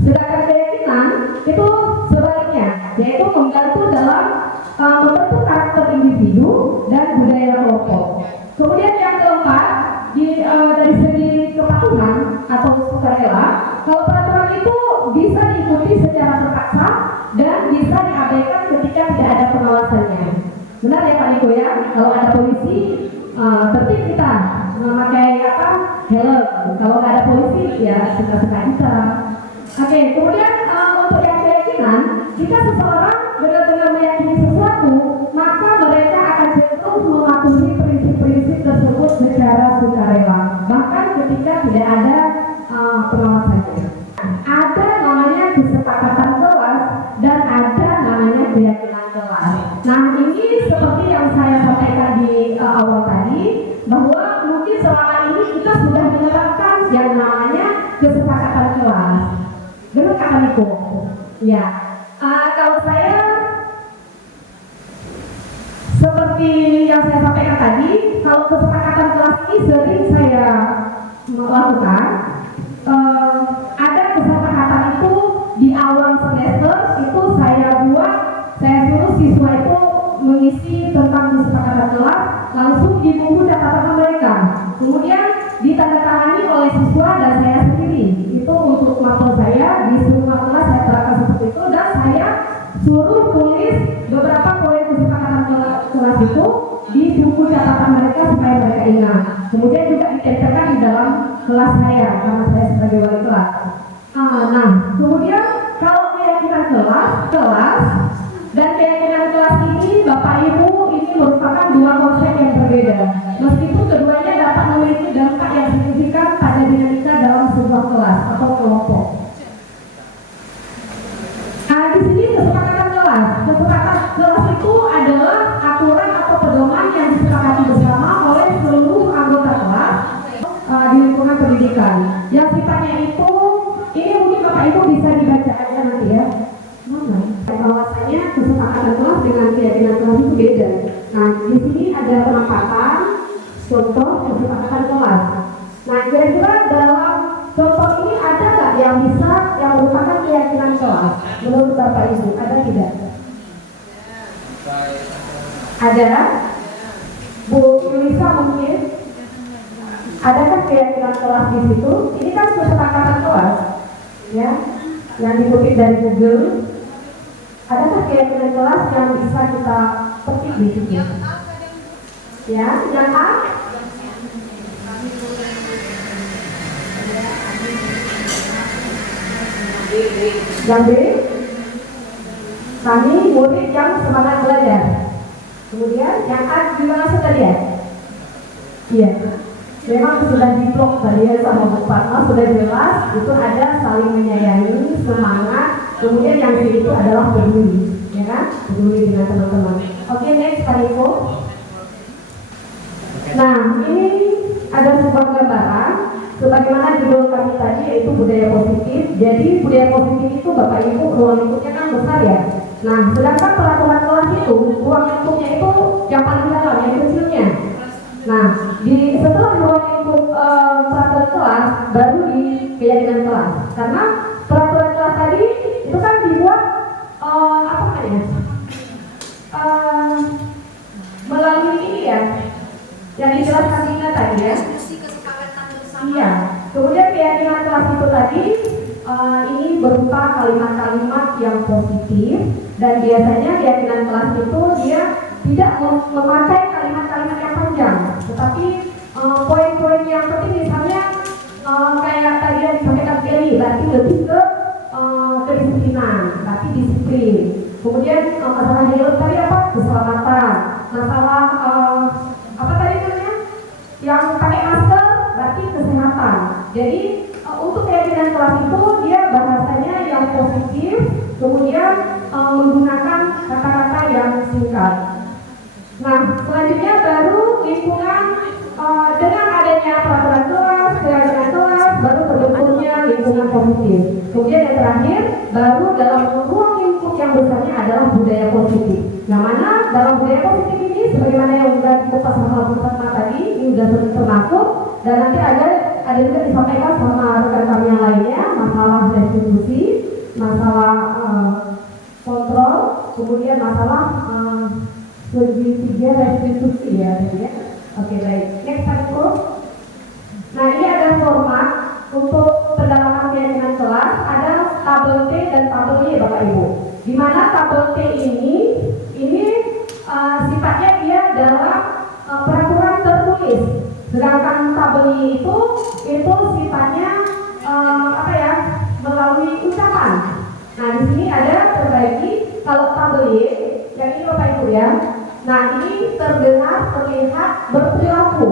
Sedangkan keyakinan itu sebaliknya, yaitu membantu dalam membentuk karakter individu dan budaya kelompok. Kemudian yang keempat, dari segi kepatuhan atau sukarela, kalau peraturan itu bisa diikuti secara terpaksa dan bisa diabaikan ketika tidak ada pengawasannya. Benar ya Pak Niko ya? Kalau ada polisi, tertib kita memakai helm. Kalau nggak ada polisi, ya suka-suka kita. Oke, kemudian untuk yang keyakinan, jika seseorang benar-benar meyakini sesuatu, maka mereka akan cenderung mematuhi prinsip-prinsip tersebut secara sukarela, bahkan ketika tidak ada pengawasannya. Ada namanya kesepakatan kelas dan ada namanya keyakinan kelas. Nah, ini seperti yang saya sampaikan di awal tadi, bahwa mungkin selama ini kita sudah menerapkan yang namanya kesepakatan kelas. Benar Kak Niko? Ya. Kalau saya seperti yang saya sampaikan tadi, kalau kesepakatan kelas ini sering saya melakukan. Ada kesepakatan itu di awal semester itu saya suruh siswa itu mengisi tentang kesepakatan kelas langsung di buku catatan mereka. Kemudian ditandatangani oleh siswa dan saya sendiri. Itu untuk mapel saya di semua kelas saya terapkan seperti itu, dan saya suruh tulis beberapa poin kesepakatan kelas itu di buku catatan mereka supaya mereka ingat. Kemudian juga ditempelkan di dalam kelas saya karena saya sebagai wali kelas. Nah, kemudian kalau keyakinan kelas dan keyakinan kelas ini Bapak Ibu ini merupakan dua konsep yang berbeda. Meskipun keduanya dapat memiliki dampak yang signifikan pada dinamika dalam sebuah kelas atau kelompok. Di sini kesepakatan kelas itu lingkungan pendidikan. Yang sifatnya itu, ini mungkin Bapak Ibu bisa dibaca aja nanti ya. Bahwasanya kesepakatan kelas dengan keyakinan kelas itu beda. Nah, di sini ada penampatan contoh kesepakatan kelas. Nah, kira-kira dalam contoh ini ada nggak yang merupakan keyakinan kelas? Menurut Bapak Ibu, ada tidak? Ada? Bu Yulisa mungkin? Adakah keyakinan kelas di situ? Ini kan kesepakatan kelas, ya, yang dikutip dari Google. Adakah keyakinan kelas yang bisa kita petik di situ? Ya, yang A? Yang B? Kami murid yang semangat belajar. Kemudian yang A gimana tadi ya? Iya. Memang sudah diblok tadi ya sama Bu Fatma, sudah jelas itu ada saling menyayangi, semangat. Kemudian yang C itu adalah peduli, ya kan? Peduli dengan teman-teman. Oke, next Pak Niko. Nah, ini ada sebuah gambaran sebagaimana judul kami tadi yaitu budaya positif. Jadi budaya positif itu Bapak Ibu ruang lingkupnya kan besar ya. Nah, sedangkan peraturan kelas itu ruang lingkupnya itu yang paling dalam, yang kecilnya. Nah, setelah ruang lingkup peraturan kelas baru di keyakinan kelas. Karena peraturan kelas tadi itu kan dibuat apa namanya? Melalui ini ya, yang dijelaskan Dina tadi ya. Iya. Kemudian keyakinan kelas itu tadi ini berupa kalimat-kalimat yang positif dan biasanya keyakinan kelas itu dia tidak memakai kalimat-kalimat yang panjang, tetapi poin-poin yang penting misalnya kayak tadi yang disampaikan Kelly, berarti lebih ke kedisiplinan, berarti disiplin. Kemudian masalah health tadi apa? Keselamatan. Masalah apa tadi namanya? Yang pakai masker berarti kesehatan. Jadi untuk keyakinan kelas itu dia bahasanya yang positif, kemudian menggunakan kata-kata yang singkat. Nah, selanjutnya baru lingkungan dengan adanya peraturan kelas, keyakinan kelas, baru terbentuknya lingkungan positif. Kemudian yang terakhir, baru dalam ruang lingkup yang besarnya adalah budaya positif. Yang mana dalam budaya positif ini, sebagaimana yang sudah dikupas sama Bu Fatma tadi, ini sudah termasuk dan nanti ada juga disampaikan sama rekan kami yang lainnya, masalah restitusi, masalah kontrol, kemudian masalah segitiga restitusi ya. Oke, baik. Next Pak. Nah, ini ada format untuk pendalaman keyakinan kelas, ada tabel T dan tabel Y Bapak Ibu. Di mana tabel T ini sifatnya dia dalam peraturan tertulis. Sedangkan tabel Y itu sifatnya apa ya? Melalui ucapan. Nah, di sini ada terbagi kalau tabel Y yang ini Bapak Ibu ya. Nah, ini terdengar, terlihat, berperilaku.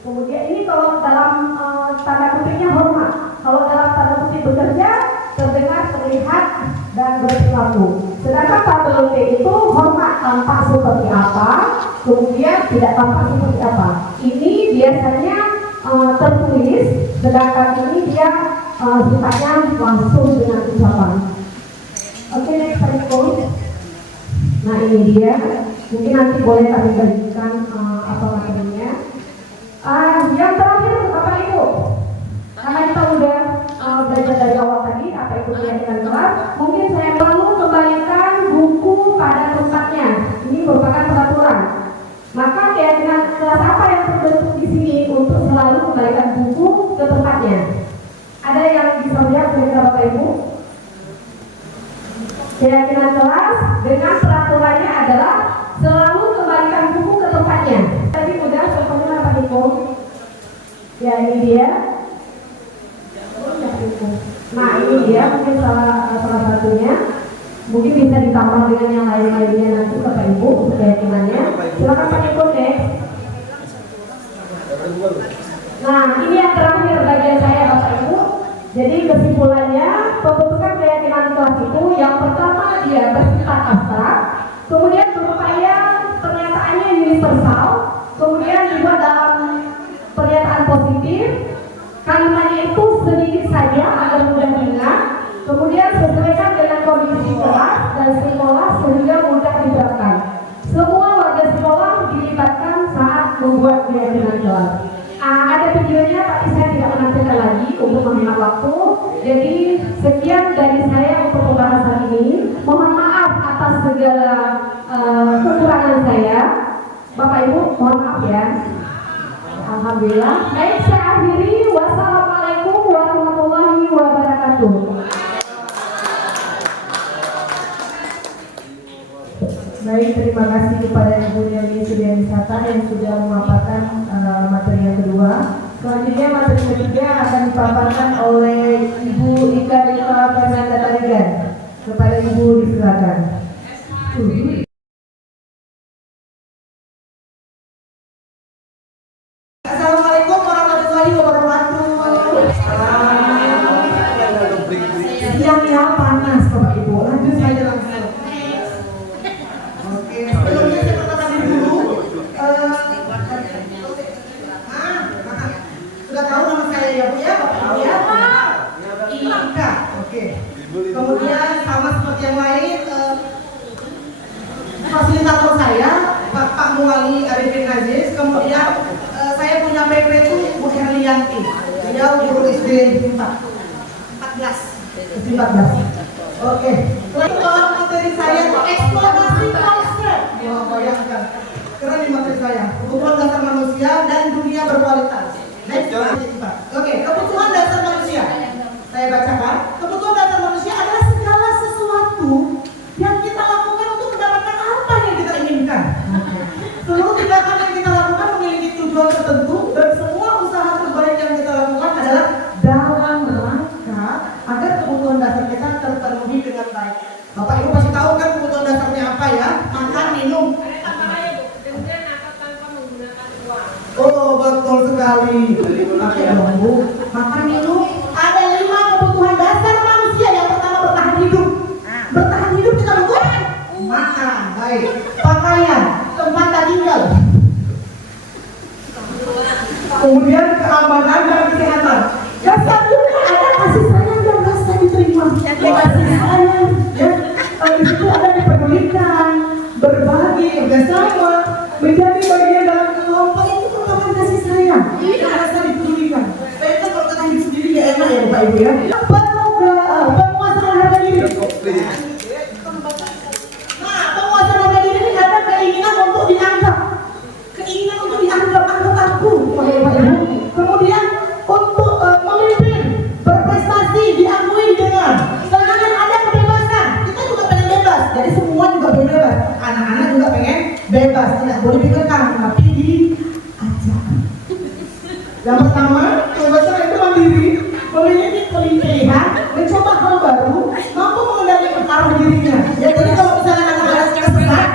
Kemudian ini kalau dalam tanda kutipnya hormat. Kalau dalam tanda kutip bekerja, terdengar, terlihat, dan berperilaku. Sedangkan tabel T itu hormat tampak seperti apa, kemudian tidak tampak seperti apa. Ini biasanya tertulis, sedangkan ini dia sifatnya langsung dengan ucapan. Oke, next slide. Nah, ini dia. Mungkin nanti boleh kami bagikan apa materinya. Yang terakhir Bapak Ibu, karena kita udah belajar dari awal tadi apa itu keyakinan kelas, mungkin saya perlu kembalikan buku pada tempatnya. Ini merupakan peraturan. Maka keyakinan kelas apa yang terbentuk di sini untuk selalu kembalikan buku ke tempatnya? Ada yang bisa lihat kira-kira Bapak Ibu? Keyakinan kelas dengan peraturannya adalah selalu kembalikan buku ke tempatnya. Tadi udah contohnya Pak Niko. Ya, ini dia. Nah, ini dia mungkin salah satunya. Mungkin bisa ditambah dengan yang lain-lainnya nanti Bapak Ibu untuk keyakinannya. Silakan Pak Niko next. Nah, ini yang terakhir bagian saya Bapak Ibu. Jadi kesimpulannya pembentukan keyakinan kelas itu yang pertama dia bersifat abstrak, kemudian berupaya pernyataannya universal, kemudian juga dalam pernyataan positif, kondisi kelas dan sekolah sehingga mudah diterapkan. Semua warga sekolah dilibatkan saat membuat keyakinan kelas. Ada videonya tapi saya tidak menampilkan lagi untuk menghemat waktu. Jadi sekian dari saya untuk pembahasan ini. Mohon maaf atas segala kekurangan saya. Bapak Ibu mohon maaf ya. Alhamdulillah. Baik, saya akhiri. Wassalamualaikum warahmatullahi wabarakatuh. Baik, terima kasih kepada Ibu Yani Sudianisata yang sudah memaparkan materi yang kedua. Selanjutnya materi ketiga akan dipaparkan oleh Ibu Ika Rita Fernanda Tarigan. Kepada Ibu disilakan. Assalamualaikum warahmatullahi wabarakatuh. Siang ya, panas Bapak Ibu. Lanjut saja langsung. Oke, sebelumnya saya perkenalkan diri dulu. Sudah tahu nama saya ya Bu ya, Bapak Ibu ya? Ika. Oke. Kemudian sama seperti yang lain, fasilitator saya Pak Muali Arifin Aziz. Kemudian saya punya PP itu Bu Herlianti. Beliau guru SD 14. Oke. Lalu materi saya itu eksplorasi culture. Wah, bayangkan. Keren nih materi saya. Kebutuhan dasar manusia dan dunia berkualitas. Next. Oke, kebutuhan dasar manusia. Saya bacakan. Kebutuhan dasar manusia adalah segala sesuatu yang kita lakukan untuk mendapatkan apa yang kita inginkan. Seluruh tindakan yang kita lakukan memiliki tujuan tertentu dan semua usaha terbaik yang kita lakukan adalah dalam rangka agar kebutuhan dasar kita terpenuhi dengan baik. Bapak Ibu pasti tahu kan kebutuhan dasarnya apa ya? Makan, minum. Oh, betul sekali. Oke, Bu. Makan, minum. Ada 5 kebutuhan dasar manusia. Yang pertama bertahan hidup. Bertahan hidup kita butuh makan, baik. Pakaian, tempat tinggal. Kemudian keamanan dan kesehatan. Dan selanjutnya ada kasih sayang yang rasa diterima. Kasih sayang, ya. Di situ ada dipedulikan, berbagi, bersama, menjadi bagian dalam kelompok itu merupakan kasih sayang. Rasa dipedulikan. Itu kalau kita hidup sendiri ya enak ya Bapak Ibu ya. Penguasaan harga diri. Nah, penguasaan harga diri ini ada keinginan untuk dianggap. Keinginan untuk dianggap aku. Bapak Ibu. Kemudian untuk memimpin, berprestasi, diakui dengan. Sedangkan ada kebebasan. Kita juga pengen bebas. Jadi semua juga pengen bebas. Anak-anak juga pengen bebas. Tidak boleh dikekang, tapi diajak. Yang pertama, kebebasan itu mandiri, memiliki kelincahan, mencoba hal baru, mampu mengendalikan arah dirinya. Ya, jadi kalau misalnya anak-anak kesesat,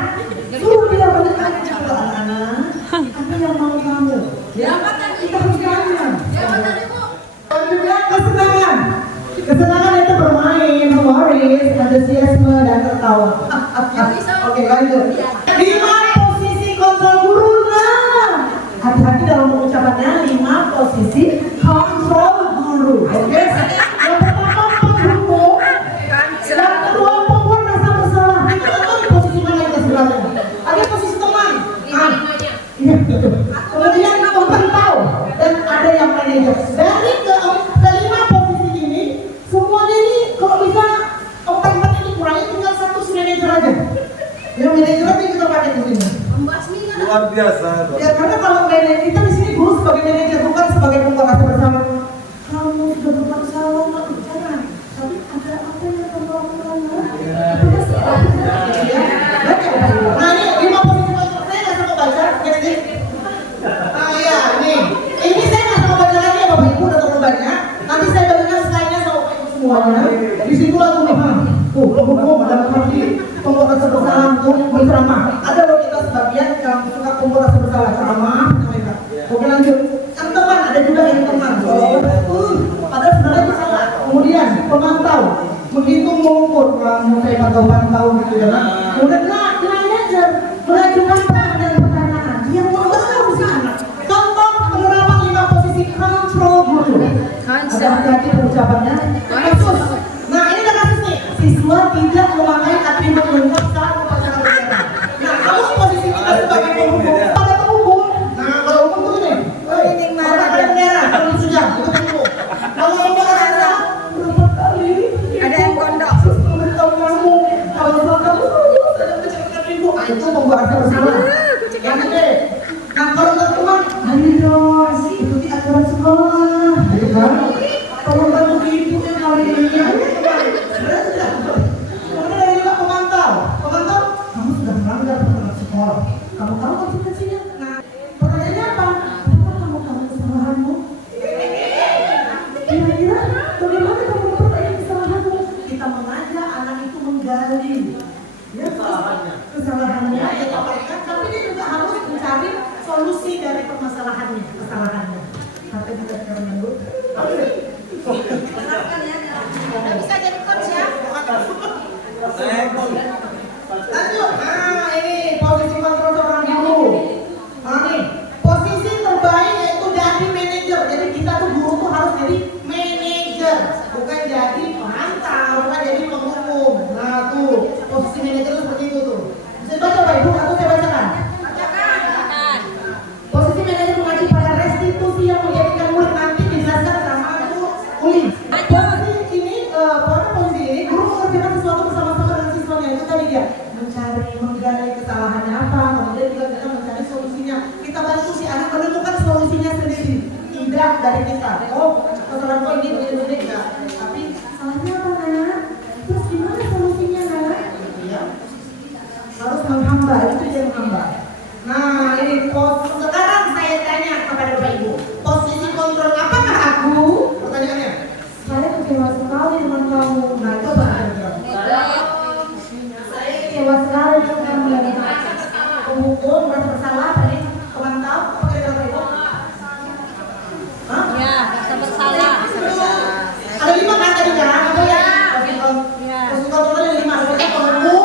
suruh dia berikan kepada anak-anak, apa yang mau kamu? Ya, kita harus tanya. Dan juga kesenangan. Kesenangan itu bermain, humoris, antusiasme, dan tertawa. Oke, lanjut. 5 posisi kontrol guru. Nah, hati-hati dalam pengucapannya. 5 posisi kontrol guru. Oke. Yang pertama pendukung. Yang kedua pembuat rasa bersalah. Itu di posisi mana kita sebenarnya? Ada posisi teman. Iya, betul. Kemudian pemantau dan ada yang manajer. Dari kelima posisi ini, semuanya ini kalau bisa 4 ini kurangnya tinggal 1 manajer aja. Yang manajer itu kita pakai di sini. Luar biasa. Ya karena kalau manajer kita di sini guru sebagai manajer bukan sebagai pembuat rasa bersalah. Kamu sudah berbuat salah, jangan. Tapi ada apa yang kamu lakukan? Nah ini 5 posisi kontrol saya nggak sama baca, jadi. Ah ya, ini saya nggak sama baca lagi ya Bapak Ibu udah terlalu banyak. Nanti saya bagikan slide-nya sama Bapak Ibu semuanya. Di situ lagu nih, hukum ada arti pembuat rasa bersalah untuk berceramah. Ada loh kita sebagian yang suka pembuat rasa bersalah ceramah. Oke lanjut. Yang teman ada juga yang teman. Padahal sebenarnya itu salah. Kemudian pemantau, menghitung mengukur, saya pantau gitu ya. Kemudian manajer mengajukan pertanyaan. Yang mau tahu sih anak. Contoh penerapan 5 posisi kontrol guru. Ada hati-hati pengucapannya. Kasus. Nah ini ada kasus nih. Siswa tidak bersalah. Yang gede. Nah kalau teman-teman, ayo dong, ikuti aturan sekolah, gitu kan? Tolong bantu ibu yang kali ini. Kemudian ada juga pemantau. Pemantau, kamu sudah melanggar peraturan sekolah. Kamu tahu konsekuensinya. Nah, pertanyaannya apa? Apa kamu tahu kesalahanmu? Kira-kira bagaimana kamu memperbaiki kesalahanmu? Kita mengajak anak itu menggali ya, kesalahannya, tapi dia juga harus mencari solusi dari permasalahannya, kesalahannya. Sampai kita sekarang dulu. Bisa jadi coach ya. Lanjut. Nah ini posisi kontrol seorang guru. Nah nih posisi terbaik yaitu jadi manajer. Jadi kita tuh guru tuh harus jadi manajer, bukan jadi pemantau, bukan jadi pengumum. Nah tuh posisi manajer itu seperti itu tuh. Bisa baca Pak Ibu atau saya bacakan? Posisi manajer mengaji pada restitusi yang menjadikan murid nanti dijelaskan sama kulit. Posisi ini, pada posisi ini guru mengerjakan sesuatu bersama-sama dengan siswanya. Itu tadi dia mencari, menggali kesalahannya apa, kemudian juga kita mencari solusinya. Kita bantu si anak menemukan solusinya sendiri, tidak dari kita. Oh, kesalahan kok ini begini-begini enggak. Tapi salahnya apa nak? Terus gimana solusinya nak? Ya, harus menghamba, itu dia menghamba. Nah ini sekarang saya tanya kepada Bapak Ibu, posisi kontrol apakah aku? Pertanyaannya. Saya kecewa sekali dengan kamu. Nah itu apa? Saya kecewa sekali dengan kamu. Pemukul, merasa bersalah tadi, pemantau, apa kira-kira Bapak Ibu? Hah? Ya, merasa bersalah. Ada 5 kan tadi kan? Apa ya? Posisi kontrol ada 5. Ada pemukul,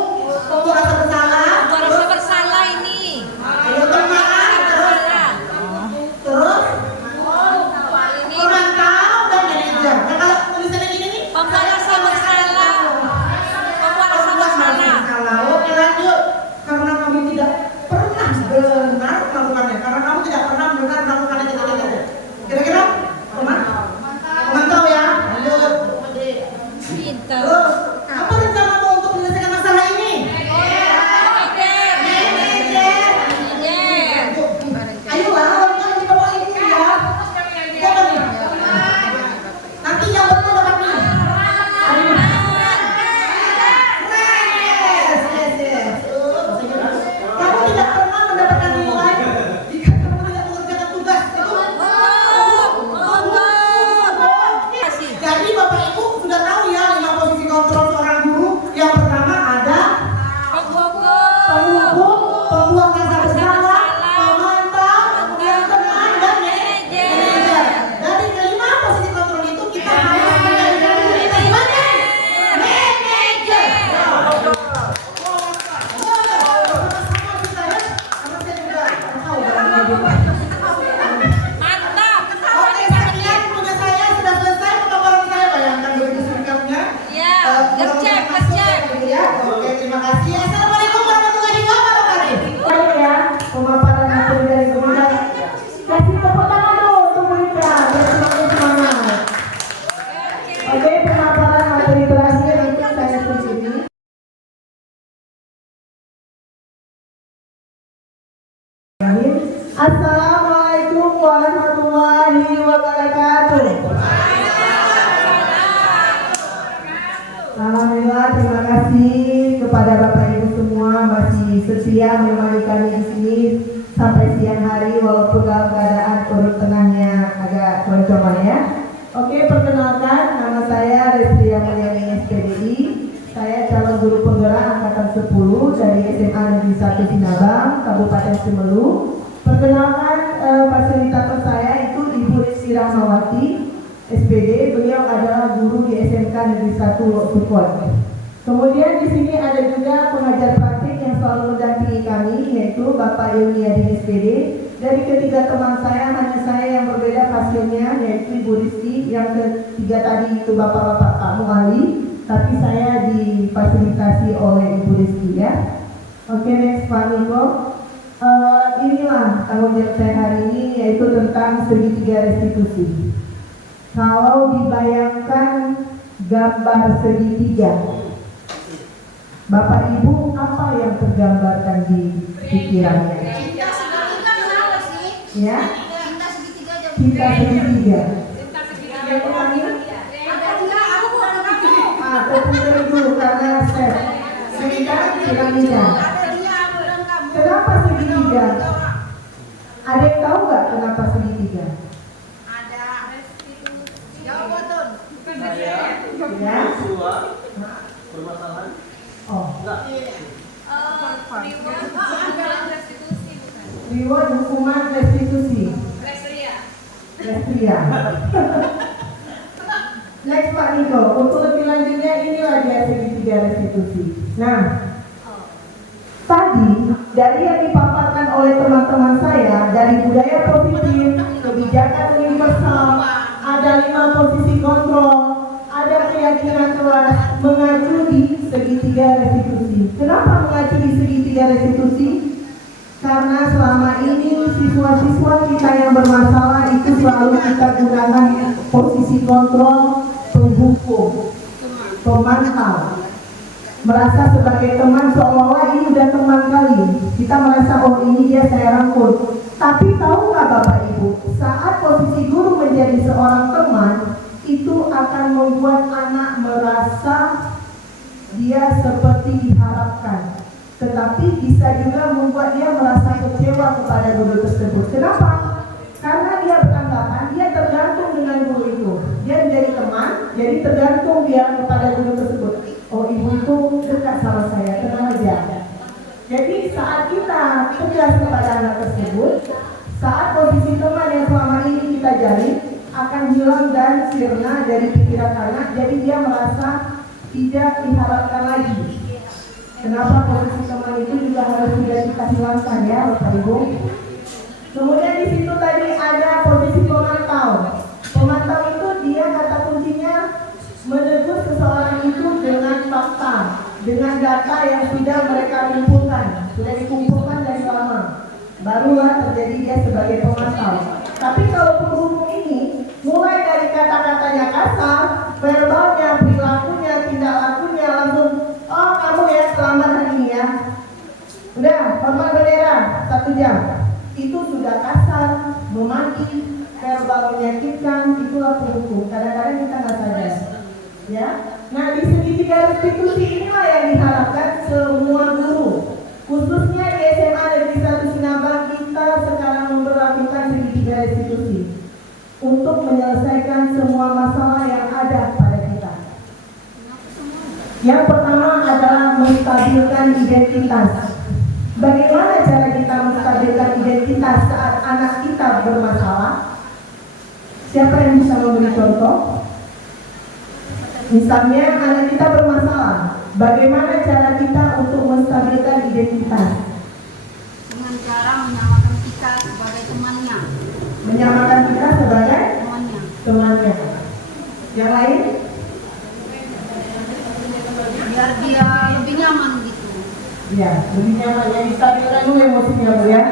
merasa bersalah. Merasa bersalah ini. Ayo teman, terus pemantau dan manajer. Nah kalau tulisannya gini nih, Merasa bersalah. Merasa bersalah. Oke lanjut. Karena kami tidak pernah benar melakukannya. Karena kamu tidak pernah benar melakukannya. Kira-kira pemantau ya. Lanjut. Pintar. Terus apa rencanamu untuk menyelesaikan masalah ini? Ayolah, lakukan di bawah ibu ya. Siapa nih? Nanti yang betul dapat nih. Yes. Kamu tidak pernah mendapatkan nilai jika kamu tidak mengerjakan tugas. Jadi Bapak Ibu sudah tahu ya 5 posisi kontrol seorang guru. Yang pertama ada penghukum, pembuang rasa bersalah, pemantau, yang teman dan manajer. Dari kelima posisi kontrol itu kita harus menjadi diri kita sebagai manajer. Sama kita ya, karena saya juga tahu dalam hidup. Mantap. Oke, sekian tugas saya sudah selesai. Pemaparan saya bayangkan begitu singkatnya. Ya, gercep. Ya, oke, terima kasih. Assalamualaikum warahmatullahi wabarakatuh. Baik ya, pemaparan materi dari Bunda. Kasih tepuk tangan dulu untuk Bunda, biar semakin semangat. Oke, pemaparan materi terakhir itu saya sendiri. Assalamualaikum warahmatullahi wabarakatuh. Alhamdulillah, terima kasih kepada Bapak Ibu semua masih setia menemani kami di sini sampai siang hari walaupun dalam keadaan urut tengahnya agak concong ya. Oke, perkenalkan nama saya Restria Mulyani SPDI. Saya calon guru penggerak angkatan 10 dari SMA Negeri 1 Sinabang, Kabupaten Semelu. Perkenalkan fasilitator saya itu Ibu Rizky Rahmawati SPD, beliau adalah guru di SMK Negeri 1 Sukon. Kemudian di sini ada juga pengajar praktik yang selalu mendampingi kami, yaitu Bapak Ilmiadi SPD. Dari ketiga teman saya, hanya saya yang berbeda hasilnya, yaitu Ibu Rizky. Yang ketiga tadi itu Bapak-Bapak Pak Muali, tapi saya difasilitasi oleh Ibu Rizky ya. Oke, next Pak Niko. Inilah tanggung jawab saya hari ini, yaitu tentang segitiga restitusi. Kalau dibayangkan gambar segitiga, Bapak Ibu, apa yang tergambarkan di pikirannya? Cinta segitiga kenapa sih? Ya, Cinta segitiga jam cinta segitiga. Yang terakhir? Aku bukan kamu. Tepung terigu karena set. Cerita piramida. Ada dia, aku dan kamu. Kenapa segitiga? Ada yang tahu nggak kenapa segitiga? Ada. Jawab betul. Ya. Siswa permasalahan Oh, Restitusi bukan? reward hukuman restitusi. Restitusi. Next Pak Niko, untuk lebih lanjutnya inilah dia segitiga restitusi. Nah, tadi dari yang dipaparkan oleh teman-teman saya dari budaya positif, kebijakan universal, ada 5 posisi kontrol, ada keyakinan kelas mengacu di segitiga restitusi. Kenapa mengacu di segitiga restitusi? Karena selama ini siswa-siswa kita yang bermasalah itu selalu kita gunakan posisi kontrol, penghukum, pemantau, merasa sebagai teman seolah-olah ini udah teman kali. Kita merasa oh ini dia saya rangkul. Tapi tahukah Bapak Ibu, saat posisi guru menjadi seorang teman itu akan membuat anak merasa dia seperti diharapkan, tetapi bisa juga membuat dia merasa kecewa kepada guru tersebut. Kenapa? Karena dia beranggapan dia tergantung dengan guru itu. Dia menjadi teman, jadi tergantung dia kepada guru tersebut. Oh ibu itu dekat sama saya, tenang aja. Jadi saat kita tegas kepada anak tersebut, saat posisi teman yang selama ini kita jalin akan hilang dan sirna dari pikiran anak, jadi dia merasa tidak diharapkan lagi. Kenapa posisi teman itu juga harus sudah kita hilangkan ya Bapak Ibu. Kemudian di situ tadi ada posisi pemantau. Pemantau itu dia kata kuncinya menegur seseorang itu dengan fakta, dengan data yang sudah mereka kumpulkan, sudah dikumpulkan dari lama. Barulah terjadi dia sebagai pemantau. Tapi kalau penghubung ini mulai dari kata-katanya kasar, verbalnya, perilakunya, tindak lakunya langsung, oh kamu ya selamat hari ini ya. Udah, hormat bendera 1 jam. Itu sudah kasar, memaki, verbal menyakitkan, itulah penghukum. Kadang-kadang kita nggak sadar. Ya, nah di segitiga restitusi inilah yang diharapkan semua guru, khususnya di SMA Negeri 1 Sinabang kita sekarang memperlakukan segitiga restitusi untuk menyelesaikan semua masalah yang ada pada kita. Yang pertama adalah menstabilkan identitas. Bagaimana cara kita menstabilkan identitas saat anak kita bermasalah? Siapa yang bisa memberi contoh? Misalnya anak kita bermasalah, bagaimana cara kita untuk menstabilkan identitas? Dengan cara menyamakan kita sebagai temannya. Menyamakan kita sebagai temannya. Yang lain? Biar dia lebih nyaman gitu. Ya, lebih nyaman. Yang distabilkan dulu emosinya Bu ya.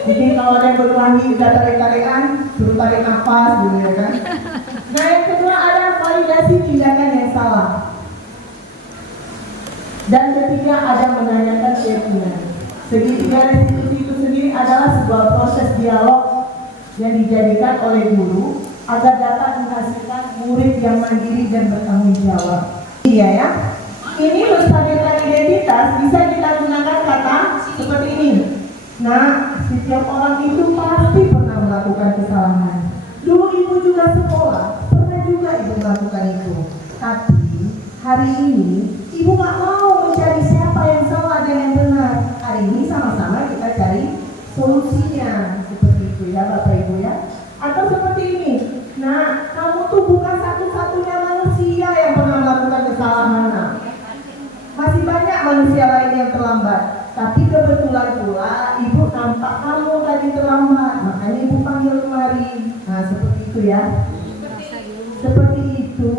Jadi kalau ada yang berkelahi, udah tarik-tarikan, suruh tarik nafas dulu ya kan. Nah yang kedua ada validasi tindakan yang salah. Dan ketiga ada menanyakan keyakinan. Segitiga restitusi itu sendiri adalah sebuah proses dialog yang dijadikan oleh guru agar dapat menghasilkan murid yang mandiri dan bertanggung jawab. Iya ya. Ini menstabilkan identitas bisa kita gunakan kata seperti ini. Nah, setiap orang itu pasti pernah melakukan kesalahan. Dulu ibu juga sekolah, pernah juga ibu melakukan itu. Tapi hari ini ibu nggak mau mencari siapa yang salah dan yang benar. Hari ini sama-sama kita cari solusinya. Seperti itu ya Bapak Ibu ya. Atau seperti ini. Nah, kamu tuh bukan satu-satunya manusia yang pernah melakukan kesalahan. Nah, masih banyak manusia lain yang terlambat. Tapi kebetulan pula ibu nampak kamu tadi terlambat, makanya ibu panggil kemari. Nah seperti itu ya. Seperti itu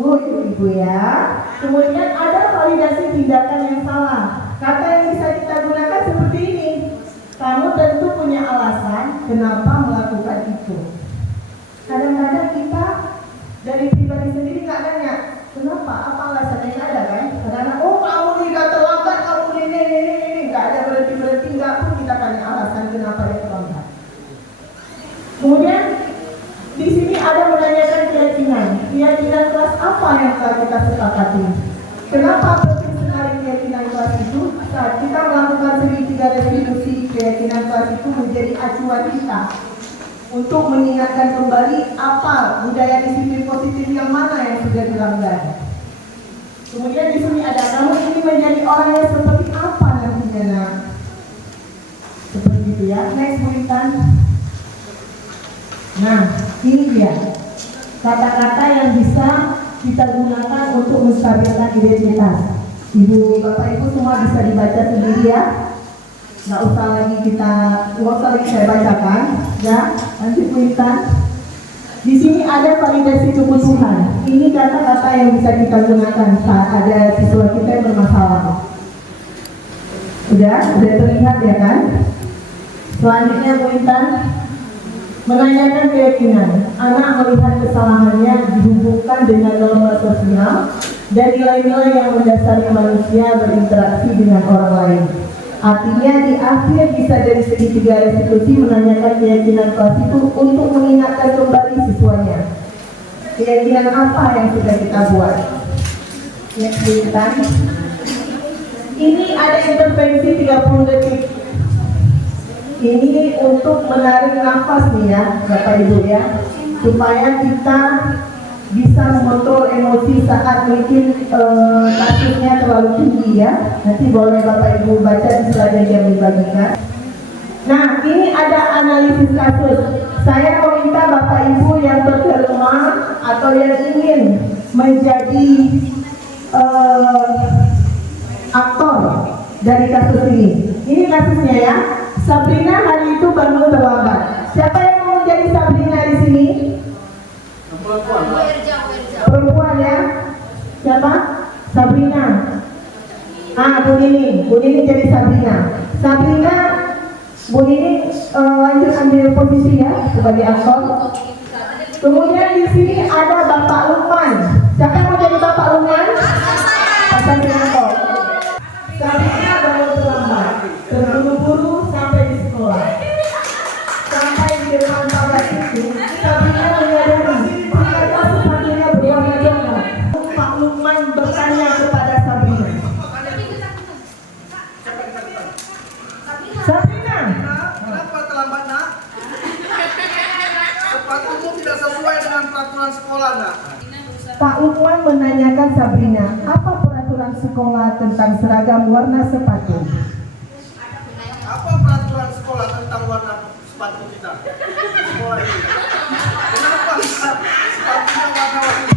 ibu ya. Kemudian ada validasi tindakan yang salah. Kata yang bisa kita gunakan seperti ini. Kamu tentu punya alasan kenapa melakukan itu. Kadang-kadang kita dari pribadi sendiri nggak nanya kenapa, apa alasannya ada kan? Karena oh kamu tidak terlambat, kamu apa yang telah kita sepakati? Kenapa penting sekali keyakinan kelas itu? Saat kita melakukan segitiga restitusi, keyakinan kelas itu menjadi acuan kita untuk mengingatkan kembali apa budaya disiplin positif yang mana yang sudah dilanggar. Kemudian di sini ada, namun ini menjadi orang yang seperti apa nantinya? Nah, seperti itu ya. Next, Bu Intan. Nah, ini dia kata-kata yang bisa kita gunakan untuk menstabilkan identitas. Ibu, Bapak, Ibu semua bisa dibaca sendiri ya. Nggak usah lagi saya bacakan, ya. Nanti Bu Intan. Di sini ada validasi kebutuhan. Ini kata-kata yang bisa kita gunakan saat ada siswa kita yang bermasalah. Udah terlihat ya kan? Selanjutnya Bu Intan. Menanyakan keyakinan, anak melihat kesalahannya dihubungkan dengan norma sosial dan nilai-nilai yang mendasari manusia berinteraksi dengan orang lain. Artinya di akhir bisa dari segitiga restitusi menanyakan keyakinan kelas itu untuk mengingatkan kembali siswanya. Keyakinan apa yang sudah kita buat? Ya, Bintang. Ini ada intervensi 30 detik. Ini untuk menarik nafas nih ya, Bapak Ibu ya, supaya kita bisa mengontrol emosi saat mungkin kasusnya terlalu tinggi ya. Nanti boleh Bapak Ibu baca di slide yang dibagikan. Nah, ini ada analisis kasus. Saya meminta Bapak Ibu yang berterima atau yang ingin menjadi aktor dari kasus ini. Ini kasusnya ya. Sabrina hari itu bangun terlambat. Siapa yang mau menjadi Sabrina di sini? Perempuan ya. Siapa? Sabrina. Bu Nini jadi Sabrina. Sabrina, Bu Nini lanjut ambil posisi ya sebagai aktor. Kemudian di sini ada Bapak Lukman. Siapa yang mau jadi Bapak Lukman? Pak Sabrina kok. Sabrina bangun terlambat, terburu-buru sampai di sekolah. Sampai di depan pagar itu, Sabrina menyadari ternyata sepatunya berwarna coklat. Pak Lukman bertanya kepada Sabrina, Sabrina, Kenapa terlambat, Nak? Sepatumu tidak sesuai dengan peraturan sekolah, Nak. Pak Lukman menanyakan Sabrina, apa peraturan sekolah tentang seragam warna sepatu? Apa peraturan sekolah tentang warna sepatu kita? Sekolah ini. Kenapa sepatunya warna-warni?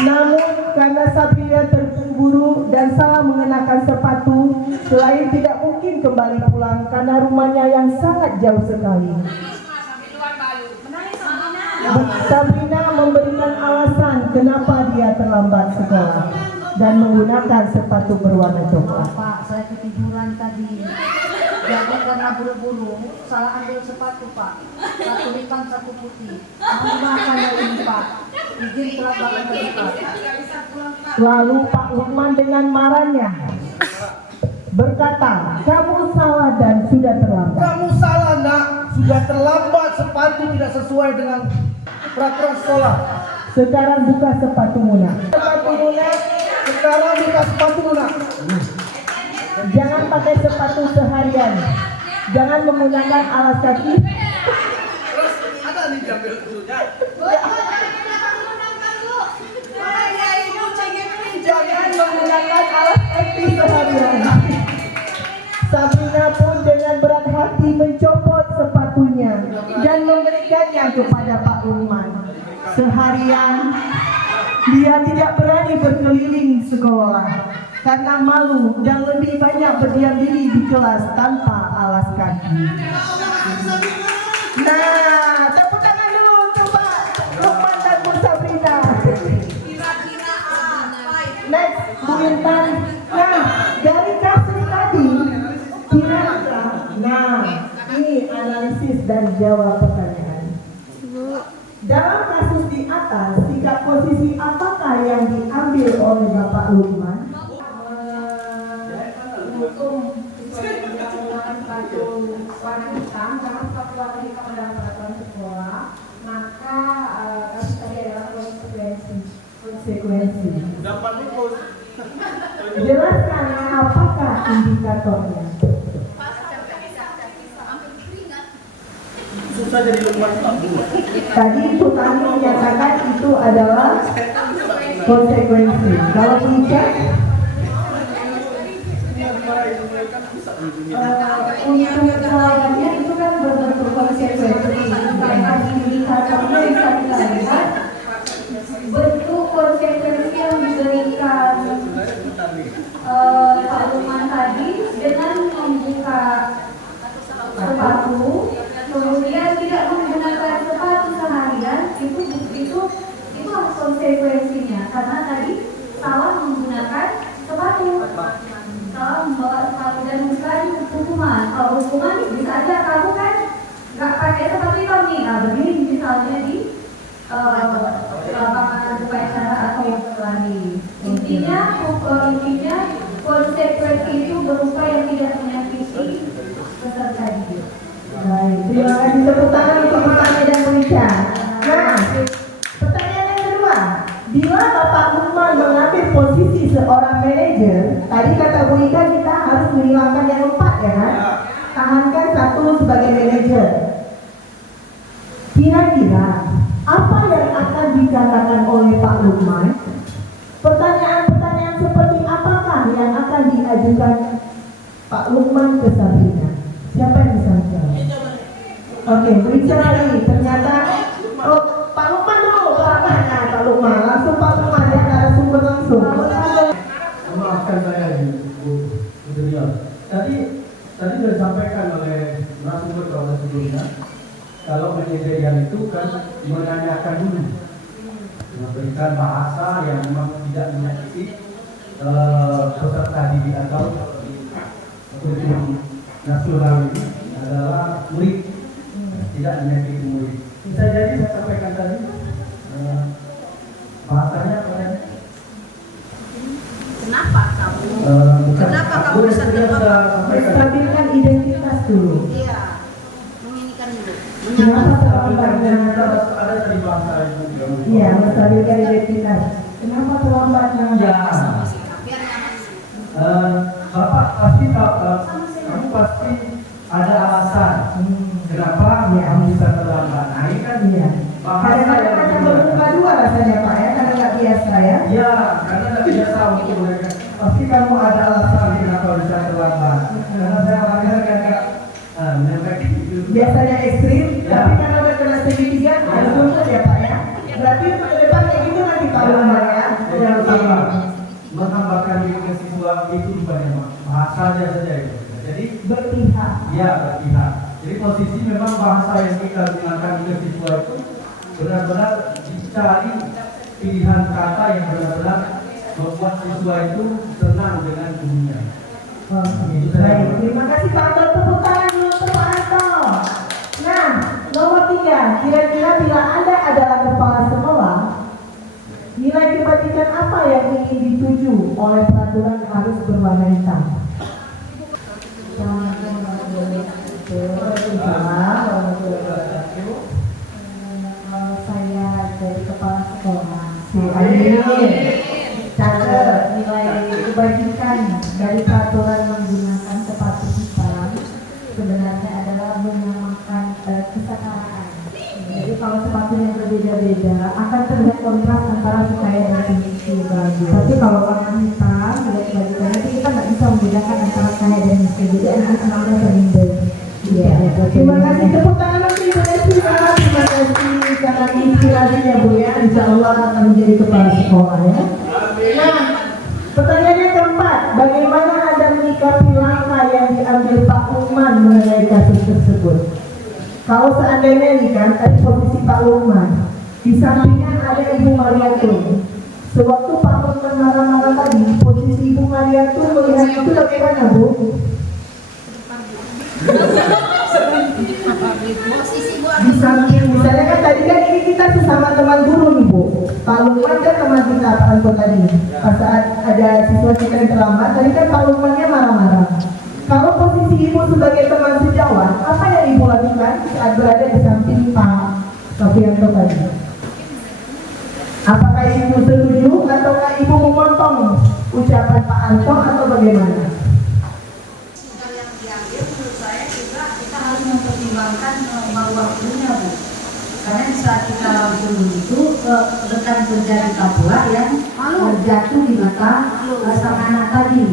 Namun karena Sabrina terburu dan salah mengenakan sepatu, selain tidak mungkin kembali pulang karena rumahnya yang sangat jauh sekali. Sabrina memberikan alasan kenapa dia terlambat sekolah dan menggunakan sepatu berwarna coklat. Pak, saya ketiduran tadi. Jadi karena buru-buru, salah ambil sepatu, Pak. Satu hitam, satu putih. Maafkan ini, Pak. Izin telah bangun terdekat. Lalu Pak Lukman dengan marahnya berkata, kamu salah dan sudah terlambat. Kamu salah, Nak. Sudah terlambat, sepatu tidak sesuai dengan peraturan sekolah. Sekarang buka sepatumu, Nak. Sekarang buka sepatumu, Nak. Jangan pakai sepatu seharian. Jangan menggunakan alas kaki. Terus ada nih diambil dulunya. Jangan menggunakan alas kaki seharian. Sabrina pun dengan berat hati mencopot sepatunya dan memberikannya kepada Pak Lukman. Seharian dia tidak berani berkeliling sekolah karena malu dan lebih banyak berdiam diri di kelas tanpa alas kaki. Nah, tepuk tangan dulu coba Lukman dan Bu Sabrina. Next, Bu Intan. Nah, dari kasus tadi kira-kira, nah ini analisis dan jawab pertanyaan. Dalam kasus di atas, sikap posisi apakah yang diambil oleh Bapak Lukman? Menghukum sesuai dengan undang-undang 1 wanita, jangan satu warna hitam dalam peraturan sekolah. konsekuensi. Jelaskan apakah indikatornya. Susah jadi Lukman Abu. Tadi Sultani menyatakan itu adalah konsekuensi. Kalau tidak, Untuk pelayanannya itu kan berbentuk konsekuensi. Sedangkan indikatornya bisa kita lihat bentuk konsekuensi yang diberikan Pak Lukman tadi dengan membuka sepatu, kemudian tidak menggunakan sepatu seharian, itu harus konsekuensinya karena tadi salah menggunakan sepatu. Kalau membawa sepatu dan bukan hukuman. Kalau hukuman bisa aja kamu kan nggak pakai sepatu hitam nih, nah begini misalnya di lapangan upacara atau yang lari. Intinya konsekuensi itu berupa yang tidak menyakiti peserta didik. baik. Terima kasih, tepuk tangan untuk Pertanyaan dan Richard. Nah, pertanyaan yang kedua, bila Bapak Lukman mengambil posisi seorang manajer, tadi kata Bu Ika kita harus menghilangkan yang 4 ya kan? Tahankan 1 sebagai manajer. Kira-kira apa yang akan dikatakan oleh Pak Lukman? Pertanyaan-pertanyaan seperti apakah yang akan diajukan Pak Lukman ke Sabrina? Siapa yang bisa jawab? Oke, berbicara lagi. Ternyata Pak Lukman dulu. Pak Lukman langsung Pak Lukman ya, narasumber langsung. Maafkan saya Bu Daniel. Tadi sudah disampaikan oleh narasumber kalau sebelumnya, kalau manajerial itu kan menanyakan dulu, memberikan bahasa yang memang tidak menyakiti peserta didik atau kurikulum nasional ini adalah murid, tidak menyakiti murid. Bisa jadi saya sampaikan tadi bahasanya apa ya? Kenapa kamu? Kenapa kamu bisa Stabilkan identitas dulu. Iya, menginikan dulu. Kenapa terlambatnya? Ada tadi bahasa itu. Iya, menstabilkan identitas. Kenapa terlambatnya? Ya. Biar nyaman. Bapak pasti tahu, kamu pasti ada alasan kenapa kamu bisa terlambat. Nah ini kan bahasa Kadang-kadang yang macam bermuka dua rasanya Pak ya, karena nggak biasa ya. ya, karena tidak biasa untuk mereka. Pasti kamu ada alasan kenapa bisa terlambat. Karena saya orangnya agak menyampaikan itu. Biasanya ekstrim, Ya. tapi karena udah kena segitiga, harus tuntut ya Pak ya. Berarti untuk ke depan kayak gitu nanti Pak Lukman ya. Yang pertama, menambahkan ke siswa itu bukan bahasanya saja itu. Jadi Berpihak. ya berpihak. Jadi posisi memang bahasa yang kita gunakan ke siswa itu benar-benar dicari pilihan kata yang benar-benar membuat siswa itu senang dengan dunia. Baik, terima kasih Pak Anto. Tepuk tangan dulu untuk Pak Anto. Nah, nomor 3, kira-kira bila Anda adalah kepala sekolah, nilai kebajikan apa yang ingin dituju oleh peraturan yang harus berwarna hitam? Kalau saya jadi kepala sekolah, Catat. nilai kebajikan dari peraturan menggunakan sepatu hitam sebenarnya adalah menyamakan kesetaraan. Jadi kalau sepatunya berbeda-beda akan terlihat kontras antara si kaya dan si miskin. Tapi kalau warna hitam, nilai kebajikan itu kita nggak bisa membedakan antara kaya dan miskin. Jadi anak-anaknya terlindung. Iya. Terima kasih, tepuk tangan untuk Ibu Desi. Terima kasih karena inspirasinya Bu ya. Insya Allah akan menjadi kepala sekolah ya. Nah, pertanyaannya keempat, bagaimana Anda menyikapi langkah yang diambil Pak Lukman mengenai kasus tersebut? Kalau seandainya nih kan, tadi posisi Pak Lukman, di sampingnya ada Ibu Mariatun. Sewaktu Pak Lukman marah-marah tadi, posisi Ibu Mariatun melihat itu bagaimana Bu? Di samping, misalnya kan tadi kan ini kita sesama teman guru nih Bu. Pak Lukman kan teman kita Pak Anto tadi. Pas saat ada siswa kita yang terlambat, tadi kan Pak Lukmannya marah-marah. Kalau posisi Ibu sebagai teman sejawat, apa yang Ibu lakukan saat berada di samping Pak Sofianto tadi? Apakah Apakah Ibu setuju ataukah Ibu memotong ucapan Pak Anto atau bagaimana? Hal yang diambil menurut saya juga kita harus mempertimbangkan maruah gurunya, Bu. Karena di saat kita langsung itu rekan kerja kita pula yang jatuh di mata sang anak tadi.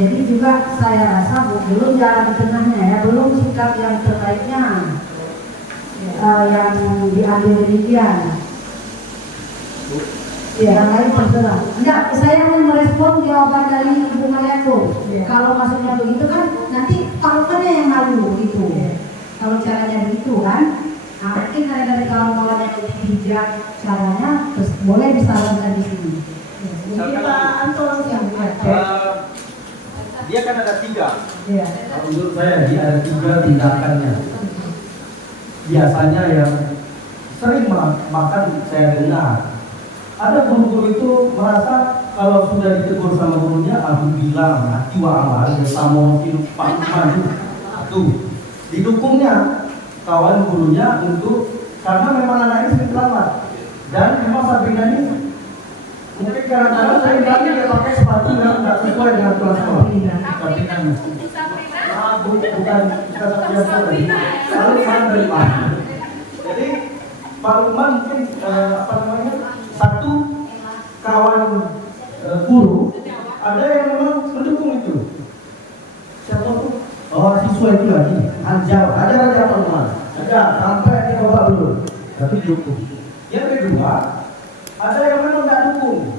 Jadi juga saya rasa Bu, belum jalan tengahnya ya, belum sikap yang terbaiknya yang diambil demikian. Yang lain terserah. Enggak, saya mau merespon jawaban dari Ibu Marianto. Kalau maksudnya begitu kan nanti parutannya yang malu gitu. Kalau caranya begitu kan, nah, mungkin dari kawan-kawan yang lebih bijak caranya, terus boleh disalurkan di sini. Mungkin Pak Anto langsung. Dia kan ada 3. Iya. Kalau menurut saya dia ada 3 tindakannya. Biasanya yang sering makan saya dengar, ada guru-guru itu merasa kalau sudah ditegur sama gurunya, alhamdulillah, mati wa amal, sama hidup Pak Lukman itu didukungnya kawan gurunya untuk karena memang anaknya sering selamat dan memang Sabrina ini mungkin kadang-kadang sering kali dia pakai sepatu yang tidak sesuai dengan kelas sekolah. Sabrina bukan kita Sabrina tadi. Lalu mana dari mana? Jadi Pak Lukman mungkin satu kawan guru ada yang memang mendukung itu. Siapa tuh? Oh, siswa itu lagi ajar aja Pak Lukman. Ada sampai di bawah belum, tapi dukung. Yang kedua, ada yang memang nggak dukung.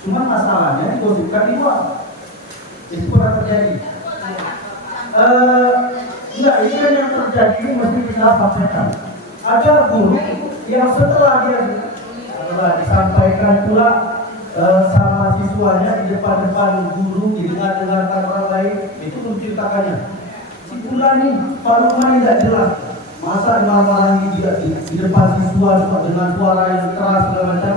Cuma masalahnya digosipkan di luar. Itu pernah terjadi. Enggak, ini kan yang terjadi ini mesti kita sampaikan. Ada guru yang setelah dia disampaikan pula sama siswanya di depan guru, didengarkan orang lain, itu menceritakannya. Si pula nih, Pak Lukman tidak jelas. Masa marah-marahi dia di depan siswa dengan suara yang keras segala macam.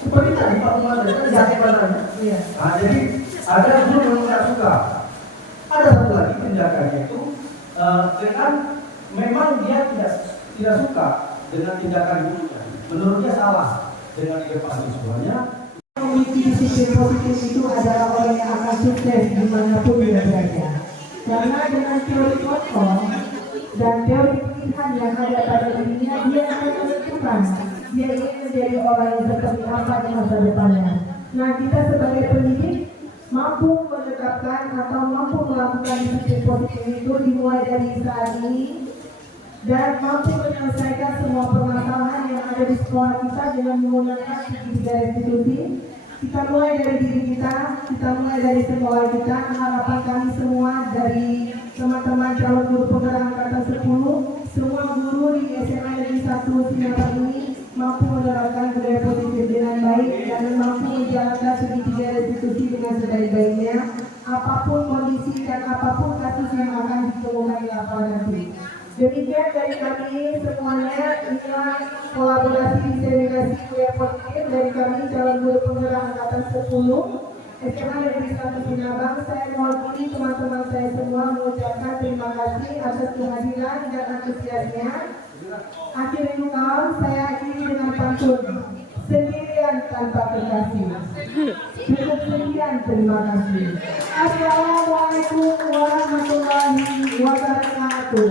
Seperti tadi Pak Lukman tadi kan jatuh padanya. Nah, jadi ada guru yang tidak suka. Ada satu lagi tindakannya itu dengan memang dia tidak suka dengan tindakan gurunya. Menurutnya salah dengan di depan siswanya. Memiliki disiplin positif itu adalah orang yang akan sukses dimanapun dia berada. Karena dengan teori kotor dan teori pilihan yang ada pada dirinya, dia akan menentukan dia ingin menjadi orang yang seperti apa di masa depannya. Nah, kita sebagai pendidik mampu menetapkan atau mampu melakukan disiplin positif itu dimulai dari saat ini dan mampu menyelesaikan semua permasalahan yang ada di sekolah kita dengan menggunakan segitiga restitusi. Kita mulai dari diri kita mulai dari sekolah kita. Harapan kami semua dari teman-teman calon guru penggerak angkatan 10, semua guru di SMA Negeri 1 Sinapar ini mampu menerapkan budaya positif dengan baik dan mampu menjalankan segitiga restitusi dengan sebaik-baiknya, apapun kondisi dan apapun kasus yang akan ditemukan di lapangan nanti. Demikian dari kami semuanya, inilah kolaborasi diseminasi budaya positif dari kami calon guru penggerak angkatan 10 SMA Negeri 1 Sinabang. Saya mewakili teman-teman saya semua mengucapkan terima kasih atas kehadiran dan antusiasnya. Akhirnya kawan, saya akhiri dengan pantun sendirian tanpa kekasih. Cukup sekian, terima kasih. Assalamualaikum warahmatullahi wabarakatuh.